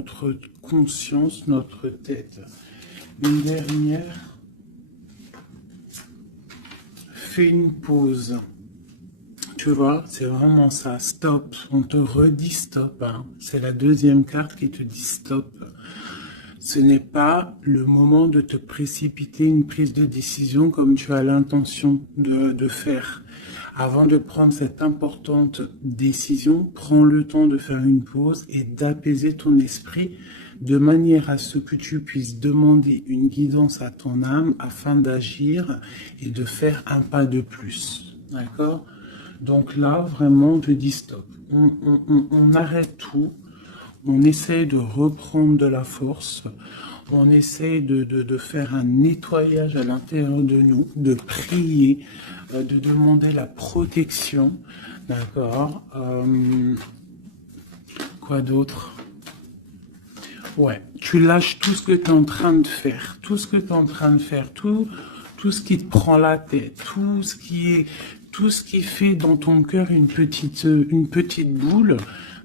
notre conscience, notre tête. Une dernière. Fais une pause. Tu vois, c'est vraiment ça. Stop. On te redit stop. Hein. C'est la deuxième carte qui te dit stop. Ce n'est pas le moment de te précipiter une prise de décision comme tu as l'intention de faire. Avant de prendre cette importante décision, prends le temps de faire une pause et d'apaiser ton esprit de manière à ce que tu puisses demander une guidance à ton âme afin d'agir et de faire un pas de plus. D'accord ? Donc là, vraiment, je dis stop. On arrête tout. On essaye de reprendre de la force, on essaye de faire un nettoyage à l'intérieur de nous, de prier, de demander la protection, d'accord. Quoi d'autre? Ouais, tu lâches tout ce que tu es en train de faire, tout ce qui te prend la tête, tout ce qui fait dans ton cœur une petite boule,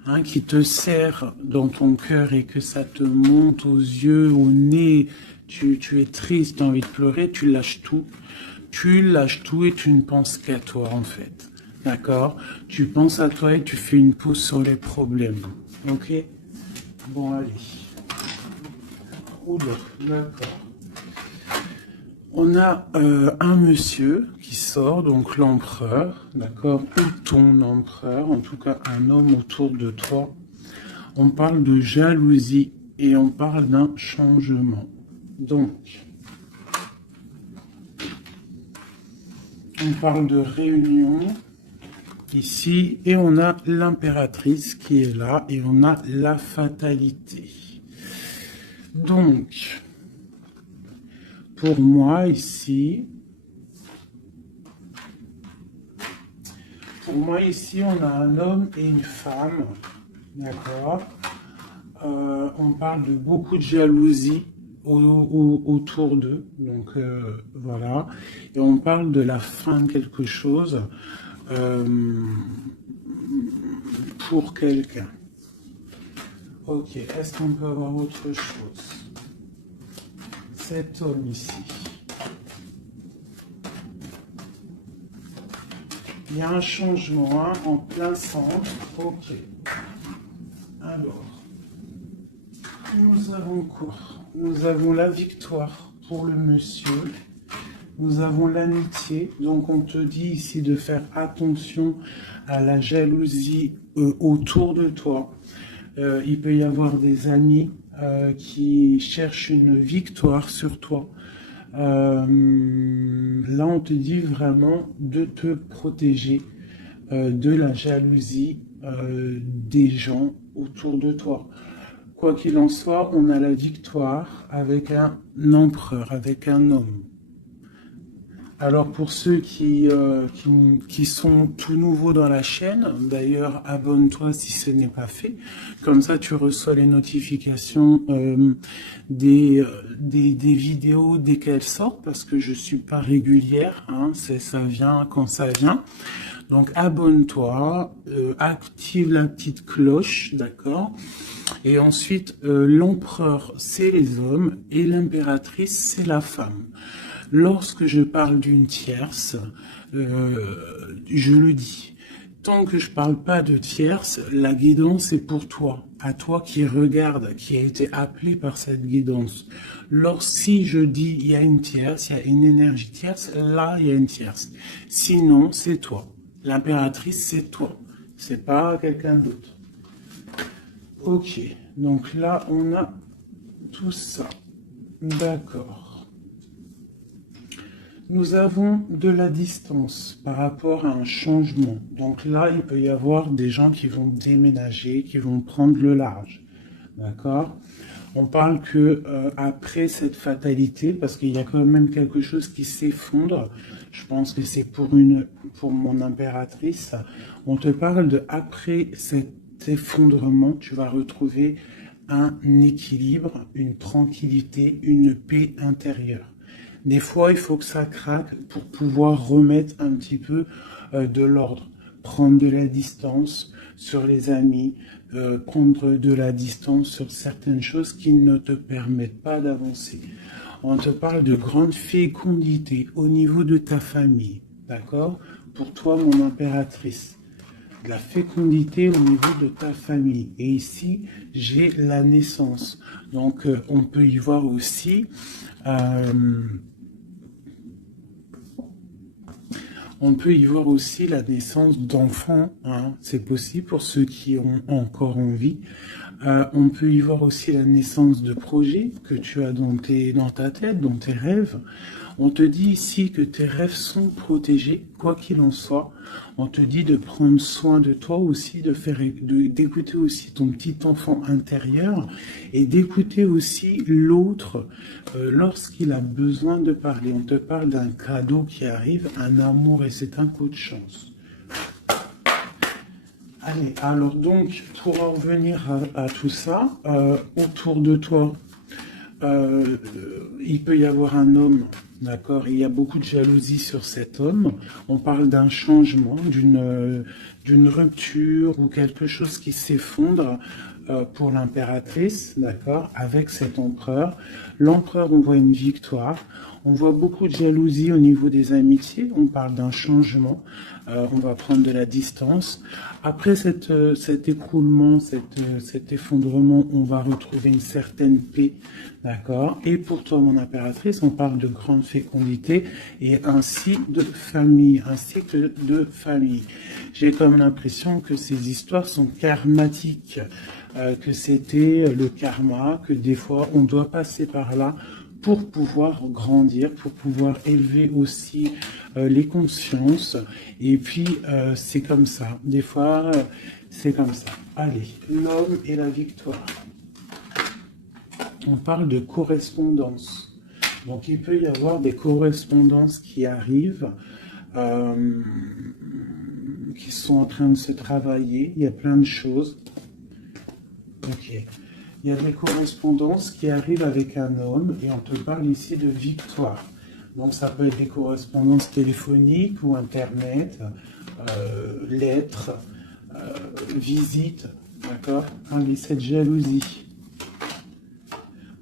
hein, qui te serre dans ton cœur et que ça te monte aux yeux, au nez, tu es triste, tu as envie de pleurer, tu lâches tout et tu ne penses qu'à toi en fait, d'accord? Tu penses à toi et tu fais une pause sur les problèmes, ok? Bon, allez. Oula, d'accord. On a un monsieur qui sort, donc l'empereur, d'accord, ou ton empereur, en tout cas un homme autour de toi. On parle de jalousie et on parle d'un changement. Donc, on parle de réunion ici et on a l'impératrice qui est là et on a la fatalité. Donc, pour moi ici, on a un homme et une femme, d'accord. On parle de beaucoup de jalousie autour d'eux, donc voilà. Et on parle de la fin de quelque chose pour quelqu'un. Ok, est-ce qu'on peut avoir autre chose? Cet homme ici. Il y a un changement hein, en plein centre. Ok. Alors, nous avons quoi? Nous avons la victoire pour le monsieur. Nous avons l'amitié. Donc, on te dit ici de faire attention à la jalousie autour de toi. Il peut y avoir des amis qui cherchent une victoire sur toi. Là, on te dit vraiment de te protéger de la jalousie des gens autour de toi. Quoi qu'il en soit, on a la victoire avec un empereur, avec un homme. Alors pour ceux qui sont tout nouveaux dans la chaîne, d'ailleurs abonne-toi si ce n'est pas fait, comme ça tu reçois les notifications des vidéos dès qu'elles sortent, parce que je suis pas régulière, hein, ça vient quand ça vient. Donc abonne-toi, active la petite cloche, d'accord? Et ensuite l'empereur c'est les hommes et l'impératrice c'est la femme. Lorsque je parle d'une tierce, je le dis. Tant que je parle pas de tierce, la guidance est pour toi, à toi qui regarde, qui a été appelé par cette guidance. Si je dis il y a une tierce, il y a une énergie tierce, là il y a une tierce. Sinon, c'est toi. L'impératrice, c'est toi. C'est pas quelqu'un d'autre. Ok, donc là on a tout ça. D'accord. Nous avons de la distance par rapport à un changement. Donc là, il peut y avoir des gens qui vont déménager, qui vont prendre le large. D'accord? On parle que après cette fatalité, parce qu'il y a quand même quelque chose qui s'effondre, je pense que c'est pour mon impératrice, on te parle de après cet effondrement, tu vas retrouver un équilibre, une tranquillité, une paix intérieure. Des fois, il faut que ça craque pour pouvoir remettre un petit peu de l'ordre, prendre de la distance, sur les amis, prendre de la distance sur certaines choses qui ne te permettent pas d'avancer. On te parle de grande fécondité au niveau de ta famille, d'accord? Pour toi, mon impératrice. De la fécondité au niveau de ta famille. Et ici, j'ai la naissance. Donc, on peut y voir aussi... on peut y voir aussi la naissance d'enfants, hein. C'est possible pour ceux qui ont encore envie. On peut y voir aussi la naissance de projets que tu as dans ta tête, dans tes rêves. On te dit ici que tes rêves sont protégés, quoi qu'il en soit. On te dit de prendre soin de toi aussi, d'écouter aussi ton petit enfant intérieur et d'écouter aussi l'autre lorsqu'il a besoin de parler. On te parle d'un cadeau qui arrive, un amour, et c'est un coup de chance. Allez, alors donc, pour en revenir à tout ça, autour de toi, il peut y avoir un homme, d'accord? Il y a beaucoup de jalousie sur cet homme. On parle d'un changement, d'une rupture ou quelque chose qui s'effondre pour l'impératrice, d'accord? Avec cet empereur. L'empereur, on voit une victoire. On voit beaucoup de jalousie au niveau des amitiés. On parle d'un changement. On va prendre de la distance. Après cet écroulement, cet effondrement, on va retrouver une certaine paix, d'accord? Et pour toi, mon impératrice, on parle de grande fécondité et ainsi de famille, un cycle de famille. J'ai comme l'impression que ces histoires sont karmatiques, que c'était le karma, que des fois, on doit passer par là pour pouvoir grandir, pour pouvoir élever aussi les consciences. Et puis, c'est comme ça. Des fois, c'est comme ça. Allez, l'homme et la victoire. On parle de correspondance. Donc, il peut y avoir des correspondances qui arrivent, qui sont en train de se travailler. Il y a plein de choses. Ok. Il y a des correspondances qui arrivent avec un homme et on te parle ici de victoire. Donc ça peut être des correspondances téléphoniques ou internet, lettres, visites, d'accord? Avec cette jalousie.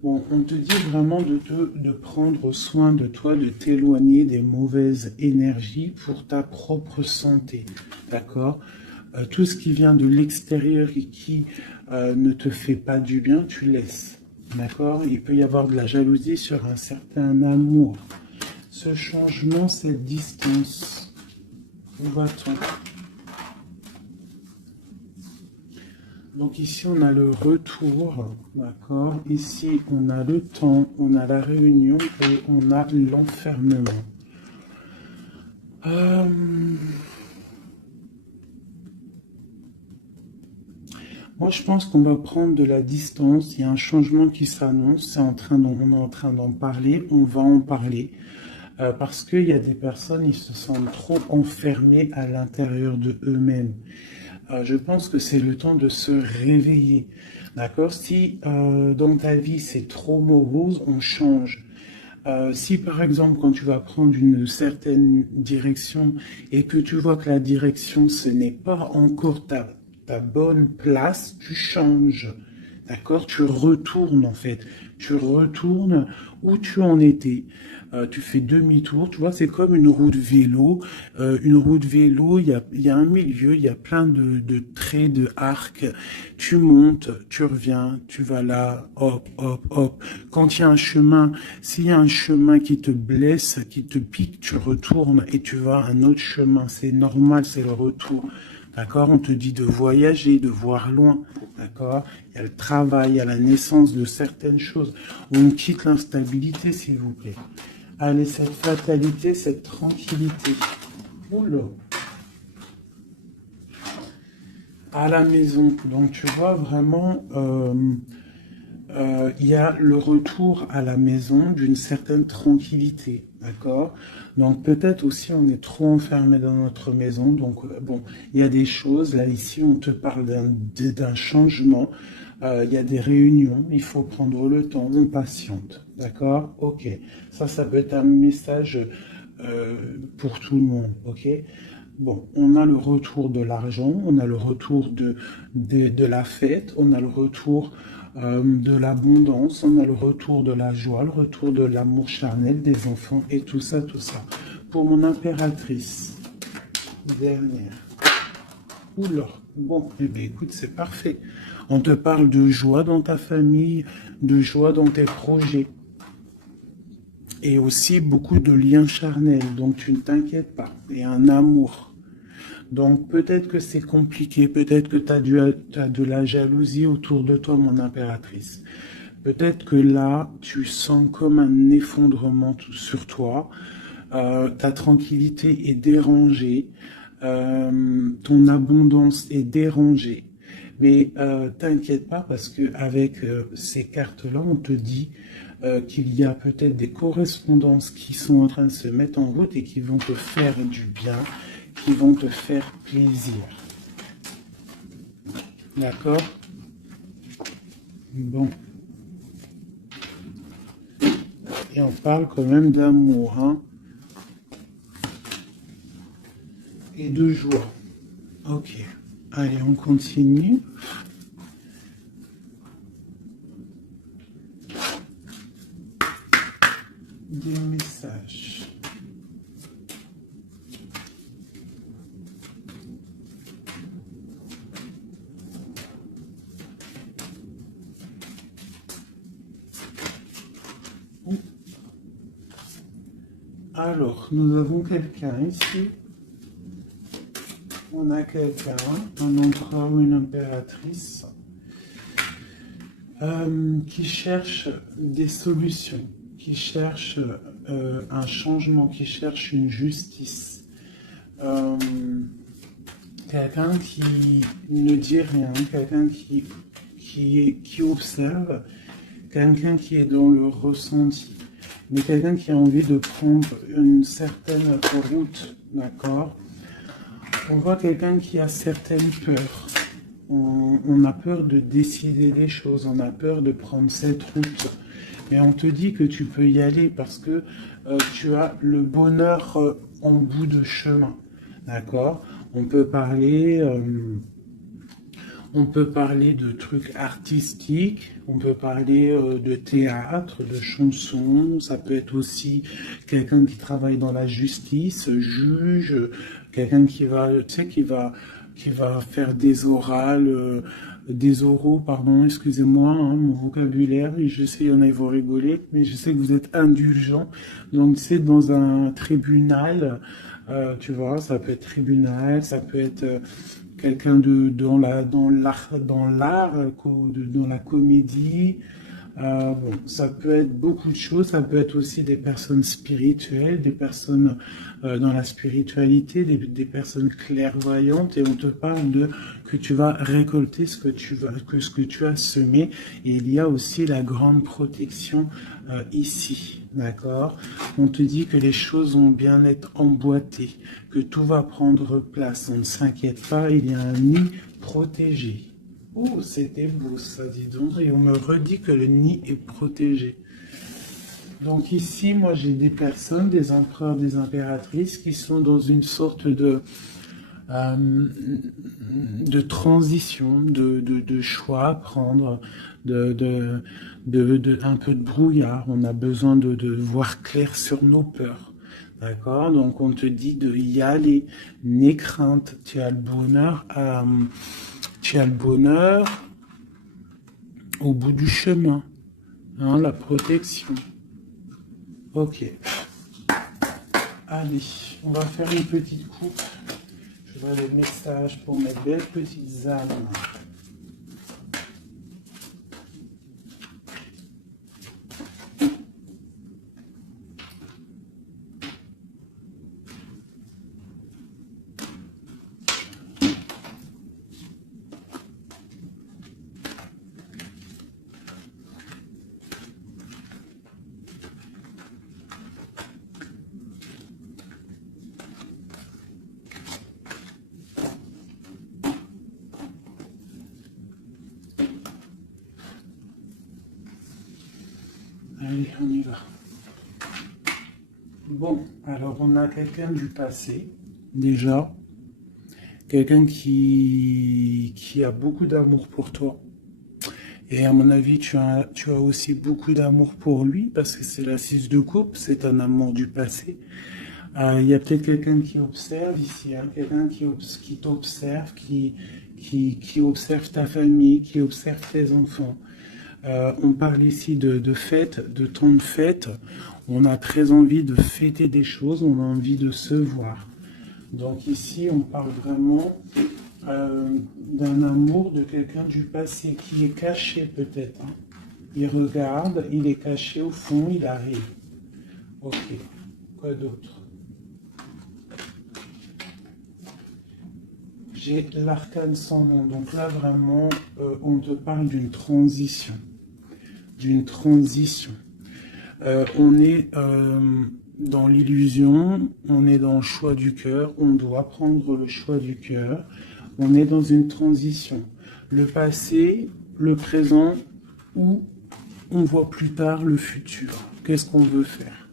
Bon, on te dit vraiment de prendre soin de toi, de t'éloigner des mauvaises énergies pour ta propre santé, d'accord? Tout ce qui vient de l'extérieur et qui ne te fait pas du bien, tu laisses. D'accord? Il peut y avoir de la jalousie sur un certain amour. Ce changement, cette distance, où va-t-on? Donc ici, on a le retour, d'accord? Ici, on a le temps, on a la réunion et on a l'enfermement. Moi, je pense qu'on va prendre de la distance. Il y a un changement qui s'annonce. On est en train d'en parler. On va en parler. Parce qu'il y a des personnes, ils se sentent trop enfermés à l'intérieur de eux-mêmes. Je pense que c'est le temps de se réveiller. D'accord? Si dans ta vie, c'est trop morose, on change. Si par exemple, quand tu vas prendre une certaine direction et que tu vois que la direction, ce n'est pas encore ta bonne place, tu changes, d'accord? Tu retournes en fait, tu retournes où tu en étais, tu fais demi-tour, tu vois, c'est comme une roue de vélo, il y a un milieu, il y a plein de traits, de arcs, tu montes, tu reviens, tu vas là, hop, hop, hop. Quand il y a un chemin, s'il y a un chemin qui te blesse, qui te pique, tu retournes et tu vas à un autre chemin, c'est normal, c'est le retour. D'accord? On te dit de voyager, de voir loin. D'accord? Il y a le travail, il y a la naissance de certaines choses. On quitte l'instabilité, s'il vous plaît. Allez, cette fatalité, cette tranquillité. Oula. À la maison. Donc, tu vois, vraiment, il y a le retour à la maison d'une certaine tranquillité. D'accord? Donc peut-être aussi on est trop enfermé dans notre maison. Donc bon, il y a des choses. Là ici on te parle d'un changement. Il y a des réunions. Il faut prendre le temps. On patiente. D'accord? Ok. Ça peut être un message pour tout le monde. Ok? Bon, on a le retour de l'argent, on a le retour de la fête, on a le retour de l'abondance, on a le retour de la joie, le retour de l'amour charnel des enfants et tout ça, tout ça. Pour mon impératrice, dernière. Oula, bon, eh bien, écoute, c'est parfait. On te parle de joie dans ta famille, de joie dans tes projets. Et aussi beaucoup de liens charnels, donc tu ne t'inquiètes pas. Et un amour. Donc peut-être que c'est compliqué, peut-être que tu as de la jalousie autour de toi, mon impératrice. Peut-être que là, tu sens comme un effondrement sur toi. Ta tranquillité est dérangée. Ton abondance est dérangée. Mais t'inquiète pas parce que avec ces cartes-là, on te dit qu'il y a peut-être des correspondances qui sont en train de se mettre en route et qui vont te faire du bien, qui vont te faire plaisir. D'accord? Bon. Et on parle quand même d'amour, hein? Et de joie. Ok. Allez, on continue. Des messages. Alors, nous avons quelqu'un ici. On a quelqu'un, un empereur ou une impératrice, qui cherche des solutions, qui cherche un changement, qui cherche une justice. Quelqu'un qui ne dit rien, quelqu'un qui observe, quelqu'un qui est dans le ressenti, mais quelqu'un qui a envie de prendre une certaine route, d'accord? On voit quelqu'un qui a certaines peurs. On a peur de décider les choses, on a peur de prendre cette route. Mais on te dit que tu peux y aller parce que tu as le bonheur en bout de chemin. D'accord? On peut parler de trucs artistiques, on peut parler de théâtre, de chansons, ça peut être aussi quelqu'un qui travaille dans la justice, juge, quelqu'un qui va, tu sais, qui va faire des orales, des oraux, pardon, excusez-moi, hein, mon vocabulaire, et je sais, il y en a, ils vont rigoler, mais je sais que vous êtes indulgents, donc c'est dans un tribunal, tu vois, ça peut être tribunal, ça peut être quelqu'un dans l'art, dans la comédie. Bon, ça peut être beaucoup de choses, ça peut être aussi des personnes spirituelles, des personnes dans la spiritualité, des personnes clairvoyantes, et on te parle de que tu vas récolter ce que tu as semé, et il y a aussi la grande protection ici, d'accord? On te dit que les choses vont bien être emboîtées, que tout va prendre place, on ne s'inquiète pas, il y a un nid protégé. Oh, c'était beau ça, dis donc. Et on me redit que le nid est protégé. Donc ici, moi, j'ai des personnes, des empereurs, des impératrices, qui sont dans une sorte de transition, de choix à prendre, un peu de brouillard. On a besoin de voir clair sur nos peurs. D'accord? Donc on te dit de y aller. N'aie crainte. Tu as le bonheur à... Tu as le bonheur au bout du chemin, hein, la protection. Ok. Allez, on va faire une petite coupe. Je vois les messages pour mes belles petites âmes. Allez, on y va. Bon, alors on a quelqu'un du passé, déjà. quelqu'un qui a beaucoup d'amour pour toi. Et à mon avis, tu as aussi beaucoup d'amour pour lui, parce que c'est la 6 de coupe, c'est un amour du passé. Il y a peut-être quelqu'un qui observe ici, hein, quelqu'un qui t'observe, qui observe ta famille, qui observe tes enfants. On parle ici de fête, de temps de fête. On a très envie de fêter des choses, on a envie de se voir. Donc ici, on parle vraiment d'un amour de quelqu'un du passé qui est caché peut-être. Hein. Il regarde, il est caché au fond, il arrive. Ok, quoi d'autre? J'ai l'arcane sans nom. Donc là, vraiment, on te parle d'une transition. D'une transition. On est dans l'illusion, on est dans le choix du cœur, on doit prendre le choix du cœur. On est dans une transition. Le passé, le présent, ou on voit plus tard le futur. Qu'est-ce qu'on veut faire?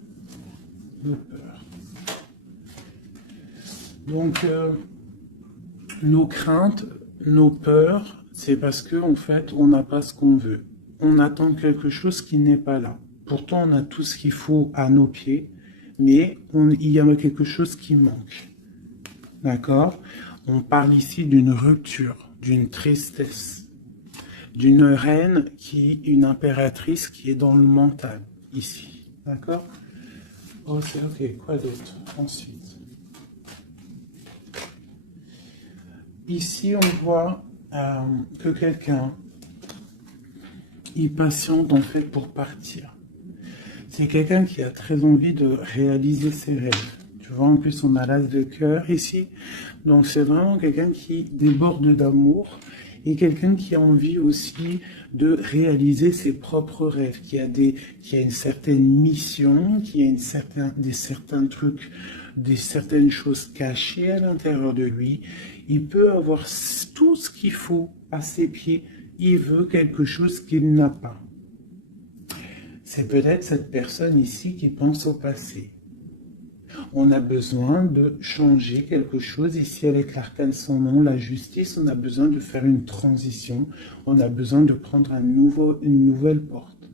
Nos peurs. Donc, nos craintes, nos peurs, c'est parce que en fait, on n'a pas ce qu'on veut. On attend quelque chose qui n'est pas là. Pourtant, on a tout ce qu'il faut à nos pieds, mais il y a quelque chose qui manque. D'accord? On parle ici d'une rupture, d'une tristesse, d'une reine une impératrice qui est dans le mental, ici. D'accord? Ok, quoi d'autre? Ensuite. Ici, on voit que quelqu'un, il patiente en fait pour partir. C'est quelqu'un qui a très envie de réaliser ses rêves. Tu vois, en plus, on a l'as de cœur ici. Donc, c'est vraiment quelqu'un qui déborde d'amour et quelqu'un qui a envie aussi de réaliser ses propres rêves, qui a une certaine mission, qui a certains trucs, certaines choses cachées à l'intérieur de lui. Il peut avoir tout ce qu'il faut à ses pieds. Il veut quelque chose qu'il n'a pas. C'est peut-être cette personne ici qui pense au passé. On a besoin de changer quelque chose ici avec l'arcane sans nom, la justice. On a besoin de faire une transition. On a besoin de prendre une nouvelle porte.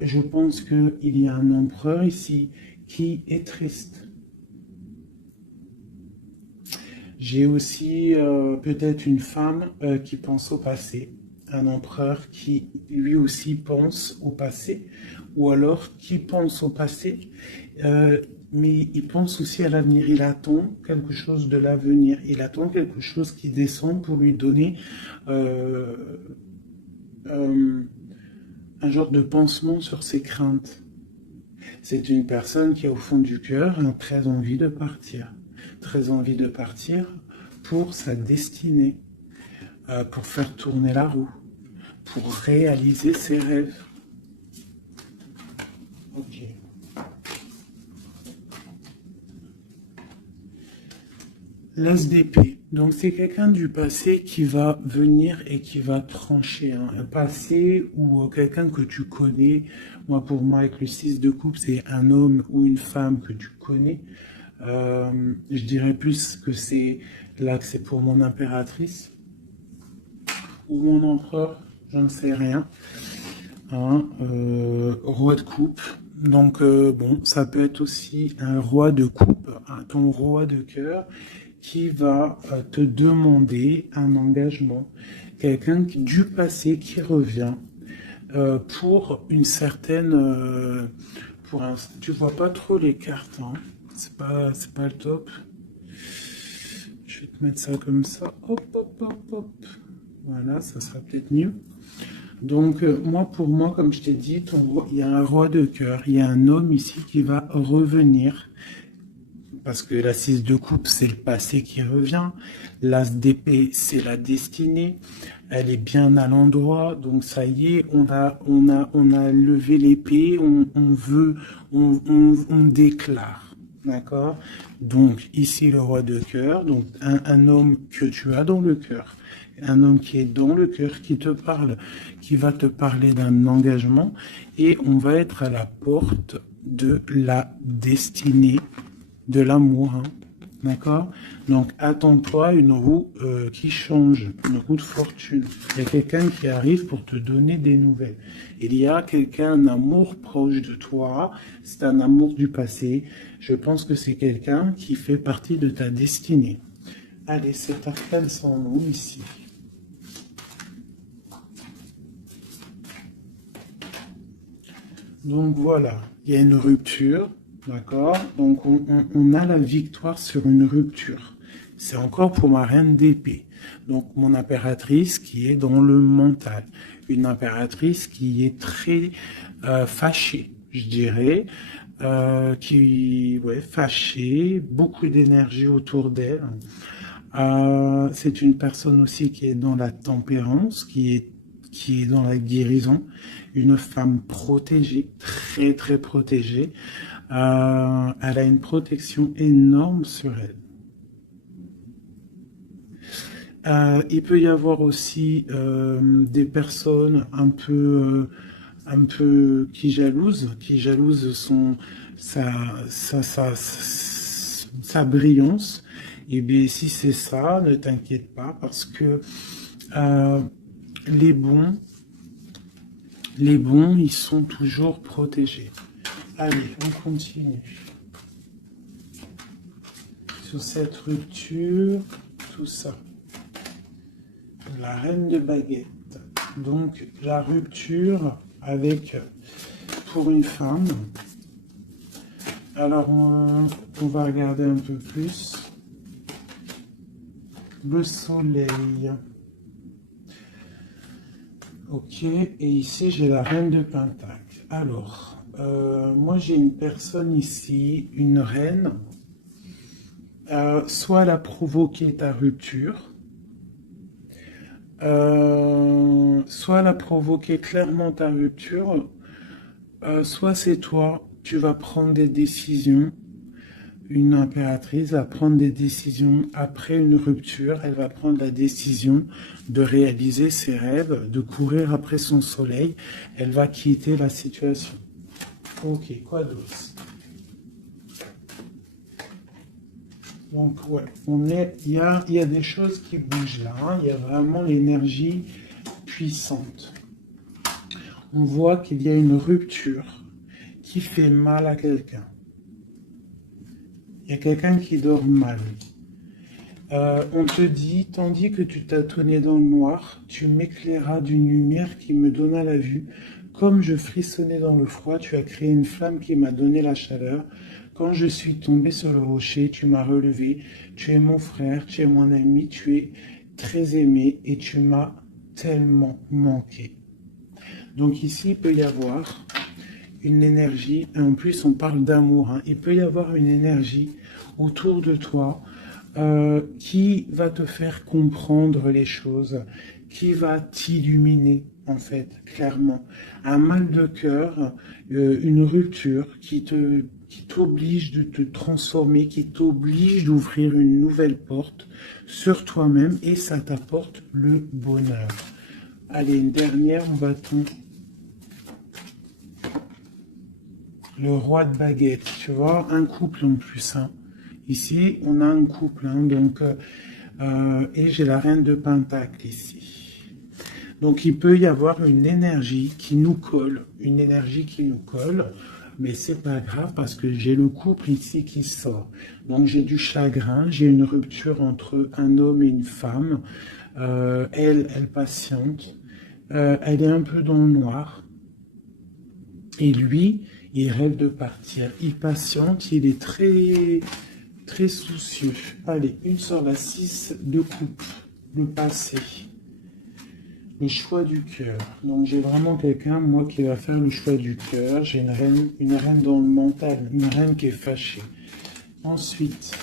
Je pense qu'il y a un empereur ici qui est triste. J'ai aussi peut-être une femme qui pense au passé. Un empereur qui lui aussi pense au passé, ou alors qui pense au passé, mais il pense aussi à l'avenir. Il attend quelque chose de l'avenir, il attend quelque chose qui descend pour lui donner un genre de pansement sur ses craintes. C'est une personne qui a au fond du cœur très envie de partir pour sa destinée. Pour faire tourner la roue, pour réaliser ses rêves. Ok. L'as d'épée. Donc c'est quelqu'un du passé qui va venir et qui va trancher. Hein. Un passé ou quelqu'un que tu connais. Pour moi, avec le 6 de coupe, c'est un homme ou une femme que tu connais. Je dirais plus que c'est pour mon impératrice. Ou mon empereur, je ne sais rien. Hein, roi de coupe. Donc, bon, ça peut être aussi un roi de coupe, ton roi de cœur, qui va te demander un engagement. Quelqu'un du passé qui revient pour une certaine... tu vois pas trop les cartes, hein. C'est pas le top. Je vais te mettre ça comme ça. Hop, hop, hop, hop. Voilà, ça sera peut-être mieux. Donc, pour moi, comme je t'ai dit, il y a un roi de cœur, il y a un homme ici qui va revenir. Parce que la 6 de coupe, c'est le passé qui revient. L'as d'épée, c'est la destinée. Elle est bien à l'endroit. Donc, ça y est, on a levé l'épée, on déclare. D'accord? Donc, ici, le roi de cœur. Donc, un homme que tu as dans le cœur. Un homme qui est dans le cœur, qui te parle, qui va te parler d'un engagement, et on va être à la porte de la destinée, de l'amour. Hein. D'accord? Donc, attends-toi une roue qui change, une roue de fortune. Il y a quelqu'un qui arrive pour te donner des nouvelles. Il y a quelqu'un, un amour proche de toi. C'est un amour du passé. Je pense que c'est quelqu'un qui fait partie de ta destinée. Allez, cet arcane sans nous ici. Donc voilà, il y a une rupture. D'accord? Donc, on a la victoire sur une rupture. C'est encore pour ma reine d'épée. Donc, mon impératrice qui est dans le mental. Une impératrice qui est très fâchée, je dirais. Fâchée, beaucoup d'énergie autour d'elle. C'est une personne aussi qui est dans la tempérance, qui est dans la guérison. Une femme protégée, très très protégée. Elle a une protection énorme sur elle. Il peut y avoir aussi des personnes un peu qui jalousent sa brillance. Et bien si c'est ça, ne t'inquiète pas parce que les bons, ils sont toujours protégés. Allez, on continue. Sur cette rupture, tout ça. La reine de baguette. Donc, la rupture avec, pour une femme. Alors, on va regarder un peu plus. Le soleil. Ok, et ici, j'ai la reine de pentacle. Alors... moi j'ai une personne ici, une reine, soit elle a provoqué ta rupture, soit elle a provoqué clairement ta rupture, soit c'est toi, tu vas prendre des décisions. Une impératrice va prendre des décisions après une rupture, elle va prendre la décision de réaliser ses rêves, de courir après son soleil, elle va quitter la situation. Ok, quoi d'autre? Donc, ouais, il y a des choses qui bougent là, hein. Il y a vraiment l'énergie puissante. On voit qu'il y a une rupture qui fait mal à quelqu'un. Il y a quelqu'un qui dort mal. On te dit, tandis que tu tâtonnais dans le noir, tu m'éclairas d'une lumière qui me donna la vue. Comme je frissonnais dans le froid, tu as créé une flamme qui m'a donné la chaleur. Quand je suis tombé sur le rocher, tu m'as relevé. Tu es mon frère, tu es mon ami, tu es très aimé et tu m'as tellement manqué. Donc ici, il peut y avoir une énergie, et en plus on parle d'amour, hein. Il peut y avoir une énergie autour de toi qui va te faire comprendre les choses, qui va t'illuminer, en fait, clairement. Un mal de cœur, une rupture qui t'oblige de te transformer, qui t'oblige d'ouvrir une nouvelle porte sur toi-même et ça t'apporte le bonheur. Allez, une dernière, on va le roi de baguette, tu vois, un couple en plus, hein. Ici, on a un couple, hein, donc, et j'ai la reine de pentacle ici. Donc, il peut y avoir une énergie qui nous colle, mais c'est pas grave parce que j'ai le couple ici qui sort. Donc, j'ai du chagrin, j'ai une rupture entre un homme et une femme. Elle patiente, elle est un peu dans le noir. Et lui, il rêve de partir, il patiente, il est très soucieux. Allez, une sur la 6 de coupe, le passé, le choix du cœur. Donc j'ai vraiment quelqu'un, moi, qui va faire le choix du cœur. J'ai une reine dans le mental, une reine qui est fâchée. Ensuite,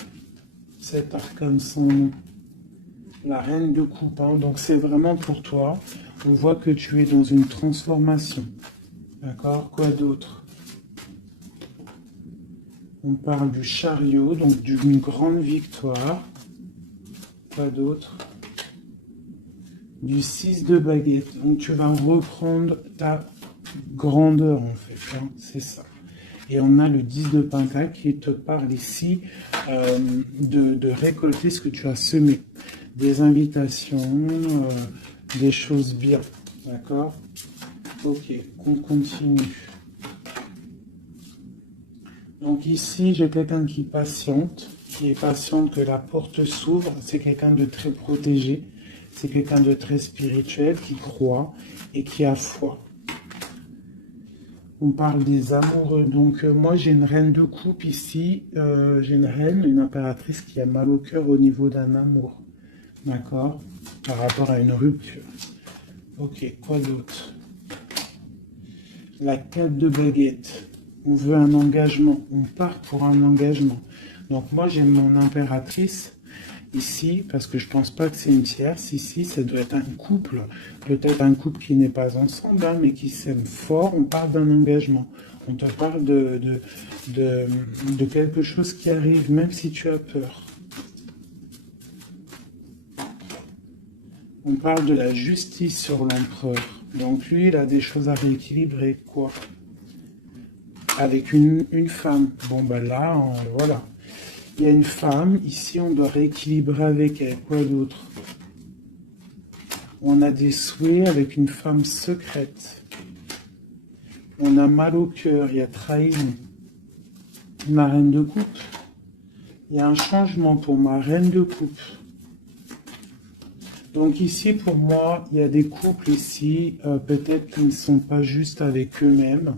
cet arcane sans nom, la reine de coupe, hein. Donc c'est vraiment pour toi. On voit que tu es dans une transformation. D'accord? Quoi d'autre? On parle du chariot, donc d'une grande victoire. Quoi d'autre? Du 6 de baguette. Donc tu vas reprendre ta grandeur en fait, hein, c'est ça. Et on a le 10 de pentacle qui te parle ici de récolter ce que tu as semé. Des invitations, des choses bien. D'accord? Ok, on continue. Donc ici, j'ai quelqu'un qui est patiente que la porte s'ouvre. C'est quelqu'un de très protégé. C'est quelqu'un de très spirituel qui croit et qui a foi. On parle des amoureux. Donc moi, j'ai une reine de coupe ici. J'ai une reine, une impératrice qui a mal au cœur au niveau d'un amour. D'accord? Par rapport à une rupture. Ok, quoi d'autre? La 4 de baguette. On veut un engagement. On part pour un engagement. Donc moi, j'ai mon impératrice ici, parce que je pense pas que c'est une tierce. Ici, ça doit être un couple. Peut-être un couple qui n'est pas ensemble, hein, mais qui s'aime fort. On parle d'un engagement. On te parle de quelque chose qui arrive, même si tu as peur. On parle de la justice sur l'empereur. Donc lui, il a des choses à rééquilibrer, quoi. Avec une femme. Bon, ben là, voilà. Il y a une femme. Ici, on doit rééquilibrer avec elle. Quoi d'autre? On a des souhaits avec une femme secrète. On a mal au cœur. Il y a trahison. Ma reine de coupe. Il y a un changement pour ma reine de coupe. Donc ici, pour moi, il y a des couples ici, peut-être qui ne sont pas justes avec eux-mêmes.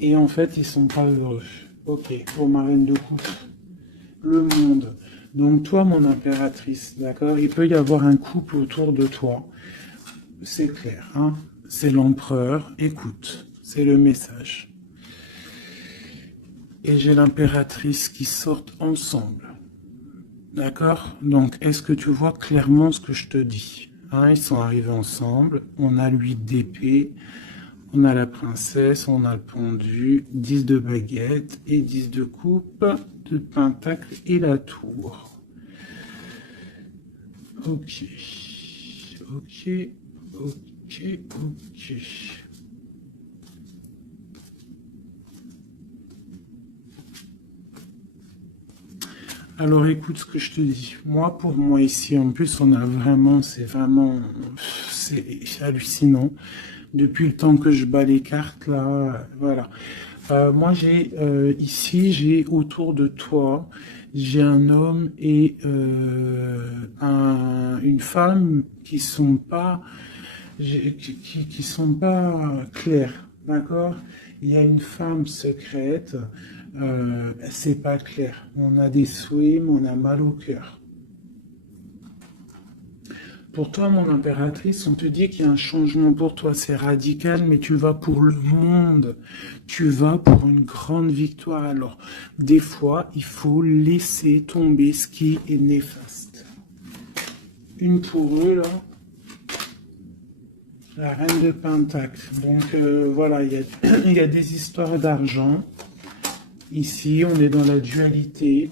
Et en fait, ils sont pas heureux. Ok, pour ma reine de coupe. Le monde. Donc toi, mon impératrice, d'accord? Il peut y avoir un couple autour de toi. C'est clair, hein? C'est l'empereur. Écoute, c'est le message. Et j'ai l'impératrice qui sortent ensemble. D'accord? Donc, est-ce que tu vois clairement ce que je te dis? Hein, ils sont arrivés ensemble. On a l'huile d'épée. On a la princesse. On a le pendu. 10 de baguette. Et 10 de coupe. De pentacle et la tour. Ok. Ok. Ok. Ok. Alors écoute ce que je te dis. Moi, pour moi ici, en plus, on a vraiment, c'est hallucinant. Depuis le temps que je bats les cartes, là, voilà. Moi, j'ai autour de toi, j'ai un homme et une femme qui sont pas, qui sont pas clairs, d'accord? Il y a une femme secrète, c'est pas clair. On a des souhaits, mais on a mal au cœur. Pour toi, mon impératrice, on te dit qu'il y a un changement pour toi, c'est radical, mais tu vas pour le monde. Tu vas pour une grande victoire. Alors, des fois, il faut laisser tomber ce qui est néfaste. Une pour eux, là. La reine de Pentacle. Donc, voilà, il y a des histoires d'argent. Ici, on est dans la dualité.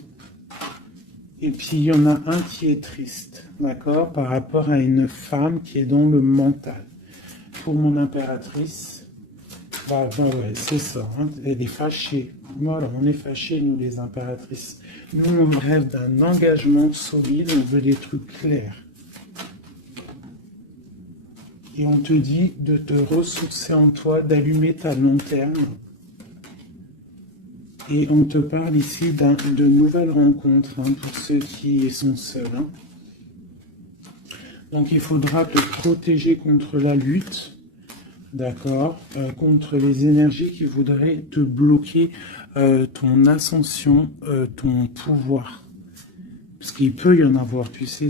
Et puis, il y en a un qui est triste, d'accord, par rapport à une femme qui est dans le mental. Pour mon impératrice, ouais, c'est ça, hein, elle est fâchée. Voilà, on est fâchés, nous, les impératrices. Nous, on rêve d'un engagement solide, on veut des trucs clairs. Et on te dit de te ressourcer en toi, d'allumer ta lanterne. Et on te parle ici de nouvelles rencontres, hein, pour ceux qui sont seuls. Hein. Donc il faudra te protéger contre la lutte, d'accord, contre les énergies qui voudraient te bloquer ton ascension, ton pouvoir. Parce qu'il peut y en avoir, tu sais,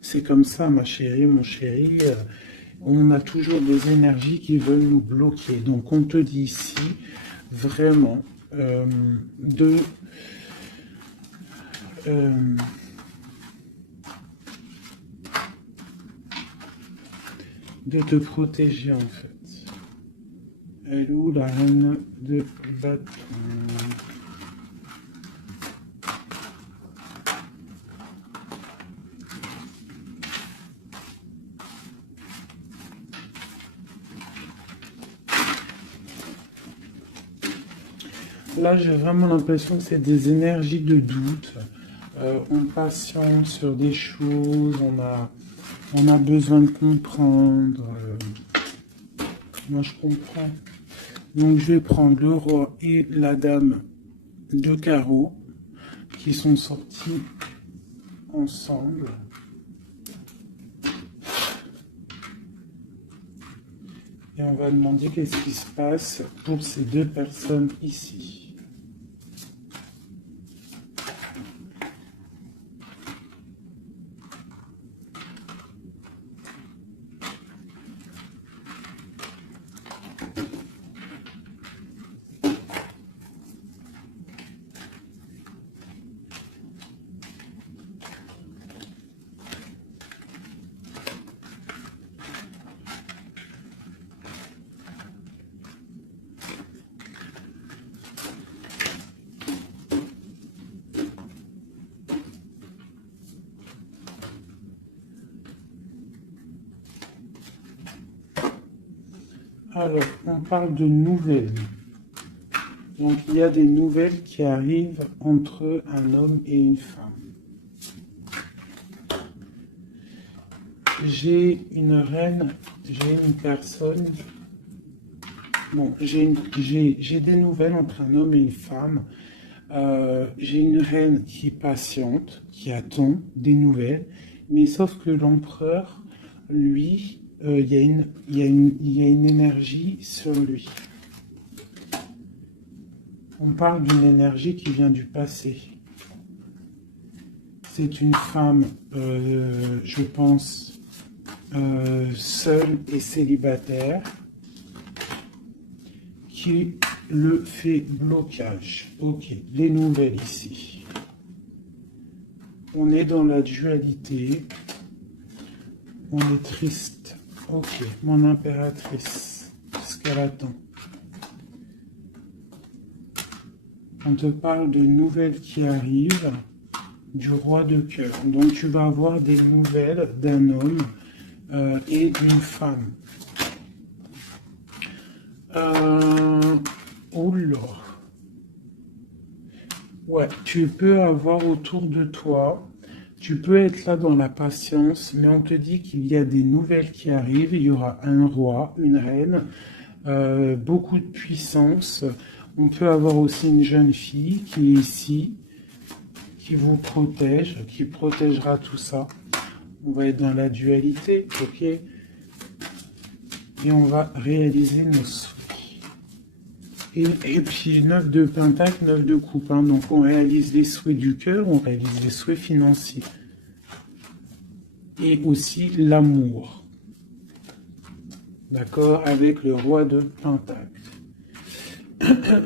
c'est comme ça, ma chérie, mon chéri. On a toujours des énergies qui veulent nous bloquer. Donc on te dit ici, vraiment, de te protéger en fait. Elle est où la reine de bâton? là, j'ai vraiment l'impression que c'est des énergies de doute. On patiente sur des choses, on a besoin de comprendre. Moi, je comprends. Donc, je vais prendre le roi et la dame de carreau qui sont sortis ensemble. Et on va demander qu'est-ce qui se passe pour ces deux personnes ici. Alors, on parle de nouvelles. Donc, il y a des nouvelles qui arrivent entre un homme et une femme. J'ai une reine, j'ai une personne. Bon, j'ai des nouvelles entre un homme et une femme. J'ai une reine qui patiente, qui attend des nouvelles. Mais sauf que l'empereur, lui, il y a une énergie sur lui. On parle d'une énergie qui vient du passé. C'est une femme, je pense, seule et célibataire, qui le fait blocage. Ok, les nouvelles ici. On est dans la dualité. On est triste. Ok, mon impératrice, ce qu'elle attend. On te parle de nouvelles qui arrivent du roi de cœur. Donc tu vas avoir des nouvelles d'un homme et d'une femme. Oula. Ouais, tu peux avoir autour de toi, tu peux être là dans la patience, mais on te dit qu'il y a des nouvelles qui arrivent. Il y aura un roi, une reine, beaucoup de puissance. On peut avoir aussi une jeune fille qui est ici, qui vous protège, qui protégera tout ça. On va être dans la dualité, ok? Et on va réaliser nos souhaits. Et puis 9 de pentacle, 9 de coupe. Hein. Donc on réalise les souhaits du cœur, on réalise les souhaits financiers. Et aussi l'amour. D'accord? Avec le roi de pentacle.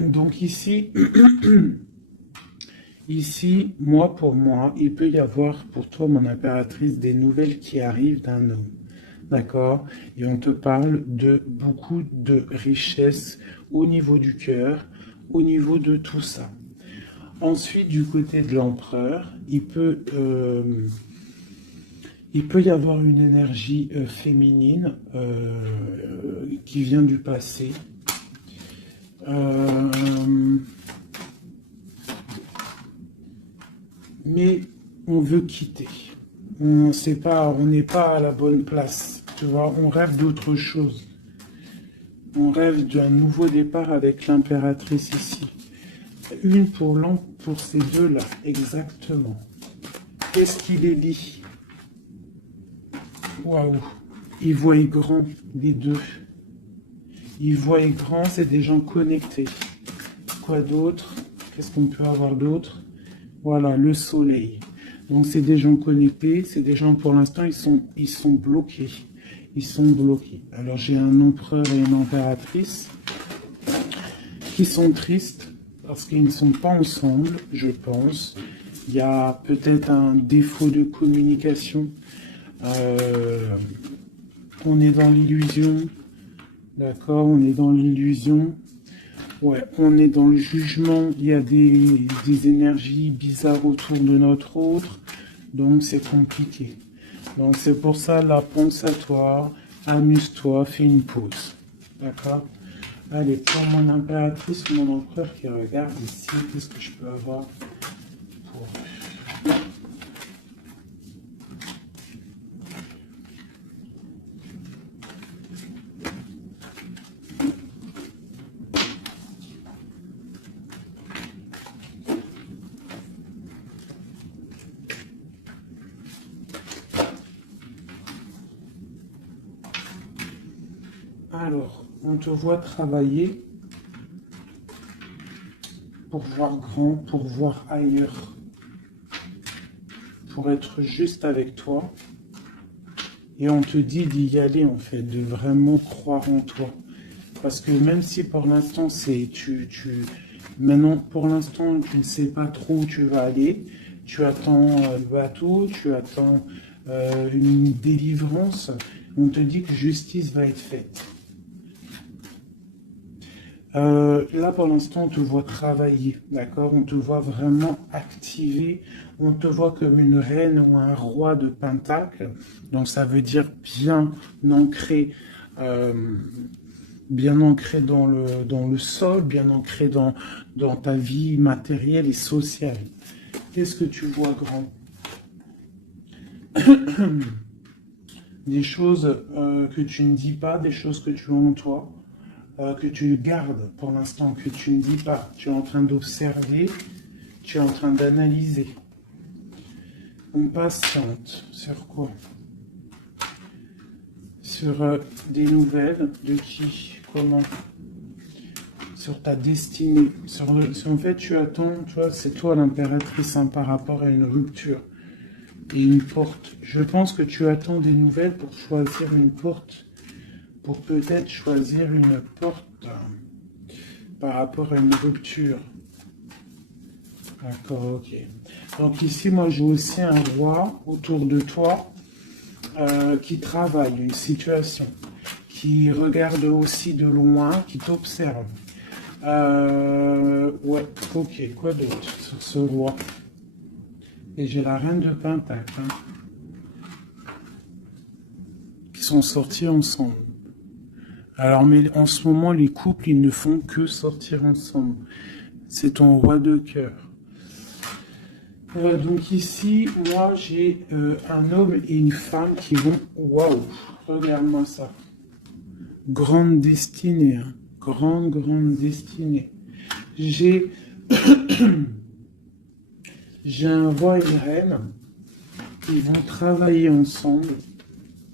Donc ici, ici, moi pour moi, il peut y avoir pour toi, mon impératrice, des nouvelles qui arrivent d'un homme. D'accord? Et on te parle de beaucoup de richesses au niveau du cœur, au niveau de tout ça. Ensuite, du côté de l'empereur, il peut y avoir une énergie féminine qui vient du passé. Mais on veut quitter. On n'est pas à la bonne place. Tu vois, on rêve d'autre chose. On rêve d'un nouveau départ avec l'impératrice ici. Une pour ces deux-là, exactement. Qu'est-ce qui les lie? Waouh! Ils voient grand, les deux. Ils voient grand, c'est des gens connectés. Quoi d'autre? Qu'est-ce qu'on peut avoir d'autre? Voilà, le soleil. Donc c'est des gens connectés, c'est des gens pour l'instant ils sont bloqués. Ils sont bloqués. Alors j'ai un empereur et une impératrice qui sont tristes parce qu'ils ne sont pas ensemble, je pense. Il y a peut-être un défaut de communication. On est dans l'illusion. D'accord, on est dans l'illusion. Ouais, on est dans le jugement. Il y a des énergies bizarres autour de notre autre. Donc c'est compliqué. Donc c'est pour ça, là, pense à toi, amuse-toi, fais une pause. D'accord? Allez, pour mon impératrice, mon empereur qui regarde ici, qu'est-ce que je peux avoir pour... Alors, on te voit travailler pour voir grand, pour voir ailleurs, pour être juste avec toi. Et on te dit d'y aller, en fait, de vraiment croire en toi. Parce que même si pour l'instant, maintenant, pour l'instant, tu ne sais pas trop où tu vas aller, tu attends le bateau, tu attends une délivrance, on te dit que justice va être faite. Là, pour l'instant, on te voit travailler, d'accord? On te voit vraiment activer. On te voit comme une reine ou un roi de Pentacle. Donc, ça veut dire ancré, euh, bien ancré dans le sol, bien ancré dans ta vie matérielle et sociale. Qu'est-ce que tu vois, grand? Des choses que tu ne dis pas, des choses que tu as en toi. Que tu gardes pour l'instant, que tu ne dis pas. Tu es en train d'observer, tu es en train d'analyser. On patiente. Sur quoi? Sur des nouvelles de qui? Comment? Sur ta destinée. En fait, tu attends, tu vois, c'est toi l'impératrice par rapport à une rupture et une porte. Je pense que tu attends des nouvelles pour choisir une porte. Pour peut-être choisir une porte par rapport à une rupture. D'accord, ok. Donc ici, moi, j'ai aussi un roi autour de toi qui travaille une situation, qui regarde aussi de loin, qui t'observe. Ouais, ok, quoi d'autre sur ce roi? Et j'ai la reine de Pentacle, hein, qui sont sortis ensemble. Alors, mais en ce moment, les couples, ils ne font que sortir ensemble. C'est ton roi de cœur. Donc ici, moi, j'ai un homme et une femme qui vont... Waouh, regarde-moi ça. Grande destinée, hein. Grande destinée. J'ai... j'ai un roi et une reine. Ils vont travailler ensemble.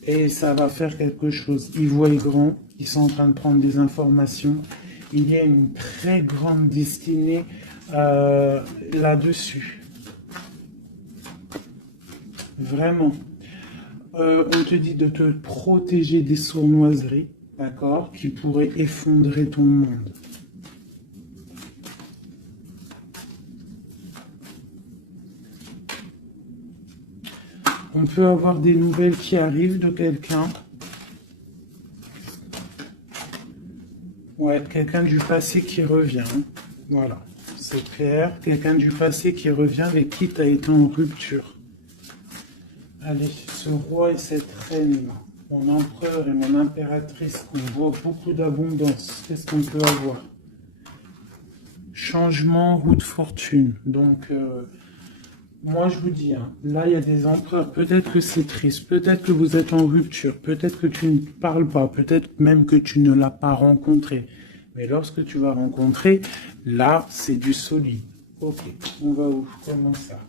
Et ça va faire quelque chose. Ils voient grand. Ils sont en train de prendre des informations. Il y a une très grande destinée là-dessus. Vraiment. On te dit de te protéger des sournoiseries, d'accord, qui pourraient effondrer ton monde. On peut avoir des nouvelles qui arrivent de quelqu'un. Ouais, quelqu'un du passé qui revient. Voilà, c'est clair. Quelqu'un du passé qui revient avec qui tu as été en rupture. Allez, ce roi et cette reine, mon empereur et mon impératrice, on voit beaucoup d'abondance. Qu'est-ce qu'on peut avoir? Changement, roue de fortune. Donc, moi je vous dis, hein, là il y a des empereurs, peut-être que c'est triste, peut-être que vous êtes en rupture, peut-être que tu ne parles pas, peut-être même que tu ne l'as pas rencontré. Mais lorsque tu vas rencontrer, là c'est du solide. Ok, on va où? Comment ça?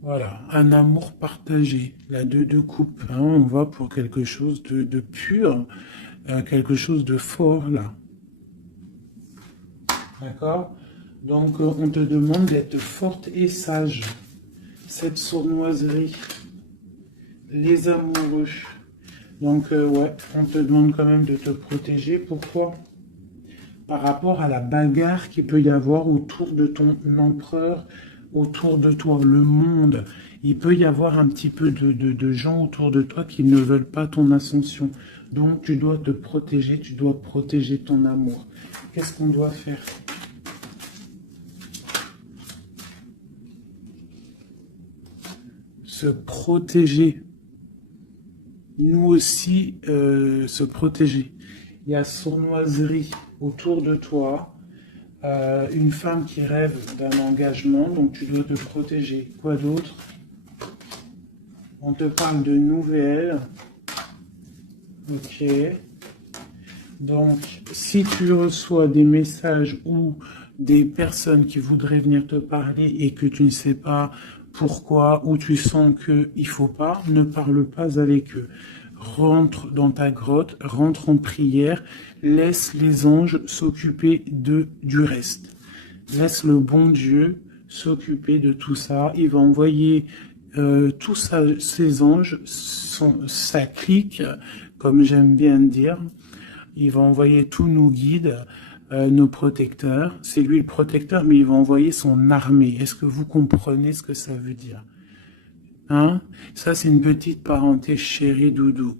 Voilà, un amour partagé, la deux coupes, hein, on va pour quelque chose de pur, quelque chose de fort là. D'accord? Donc on te demande d'être forte et sage. Cette sournoiserie, les amoureux. Donc ouais, on te demande quand même de te protéger. Pourquoi? Par rapport à la bagarre qu'il peut y avoir autour de ton empereur, autour de toi, le monde. Il peut y avoir un petit peu de gens autour de toi qui ne veulent pas ton ascension. Donc tu dois te protéger, tu dois protéger ton amour. Qu'est-ce qu'on doit faire? Se protéger. Nous aussi, se protéger. il y a sournoiserie autour de toi, une femme qui rêve d'un engagement, donc tu dois te protéger. Quoi d'autre? On te parle de nouvelles. Ok. Donc, si tu reçois des messages ou des personnes qui voudraient venir te parler et que tu ne sais pas pourquoi, ou tu sens qu'il ne faut pas, ne parle pas avec eux. Rentre dans ta grotte, rentre en prière, laisse les anges s'occuper du reste. Laisse le bon Dieu s'occuper de tout ça. Il va envoyer tous ses anges, sa clique, comme j'aime bien dire. Il va envoyer tous nos guides, nos protecteurs. C'est lui le protecteur, mais il va envoyer son armée. Est-ce que vous comprenez ce que ça veut dire? Hein? Ça, c'est une petite parenthèse, chérie Doudou.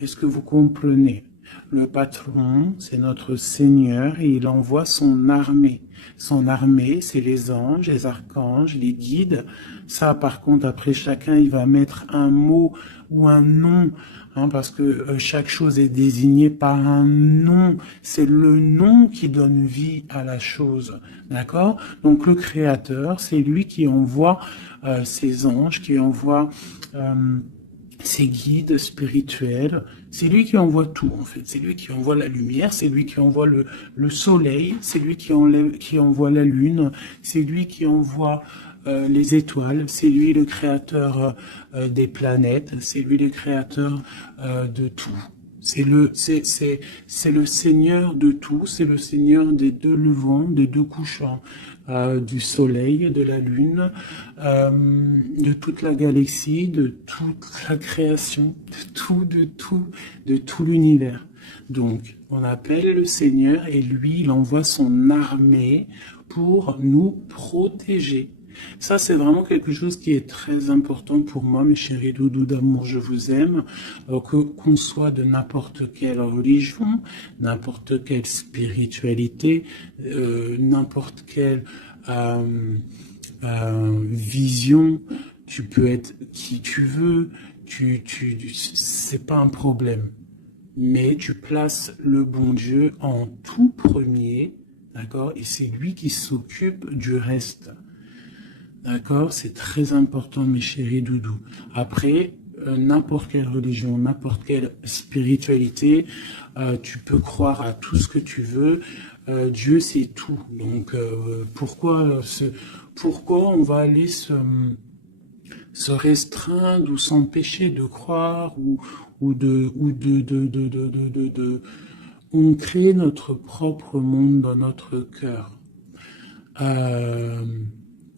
Est-ce que vous comprenez? Le patron, c'est notre Seigneur et il envoie son armée. Son armée, c'est les anges, les archanges, les guides. Ça, par contre, après chacun, il va mettre un mot ou un nom, hein, parce que chaque chose est désignée par un nom. C'est le nom qui donne vie à la chose. D'accord? Donc le Créateur, c'est lui qui envoie ses anges, qui envoie ses guides spirituels. C'est lui qui envoie tout, en fait. C'est lui qui envoie la lumière, c'est lui qui envoie le soleil, c'est lui qui envoie la lune, c'est lui qui envoie les étoiles, c'est lui le créateur des planètes, c'est lui le créateur de tout. C'est le Seigneur de tout, c'est le Seigneur des deux levants, des deux couchants, du soleil, de la lune, de toute la galaxie, de toute la création, de tout l'univers. Donc, on appelle le Seigneur et lui, il envoie son armée pour nous protéger. Ça, c'est vraiment quelque chose qui est très important pour moi, mes chéris doudous d'amour, je vous aime, qu'on soit de n'importe quelle religion, n'importe quelle spiritualité, n'importe quelle vision, tu peux être qui tu veux, c'est pas un problème. Mais tu places le bon Dieu en tout premier, d'accord, et c'est lui qui s'occupe du reste. D'accord, c'est très important, mes chéris doudous. Après, n'importe quelle religion, n'importe quelle spiritualité, tu peux croire à tout ce que tu veux. Dieu, c'est tout. Donc, pourquoi on va aller se restreindre ou s'empêcher de croire on crée notre propre monde dans notre cœur.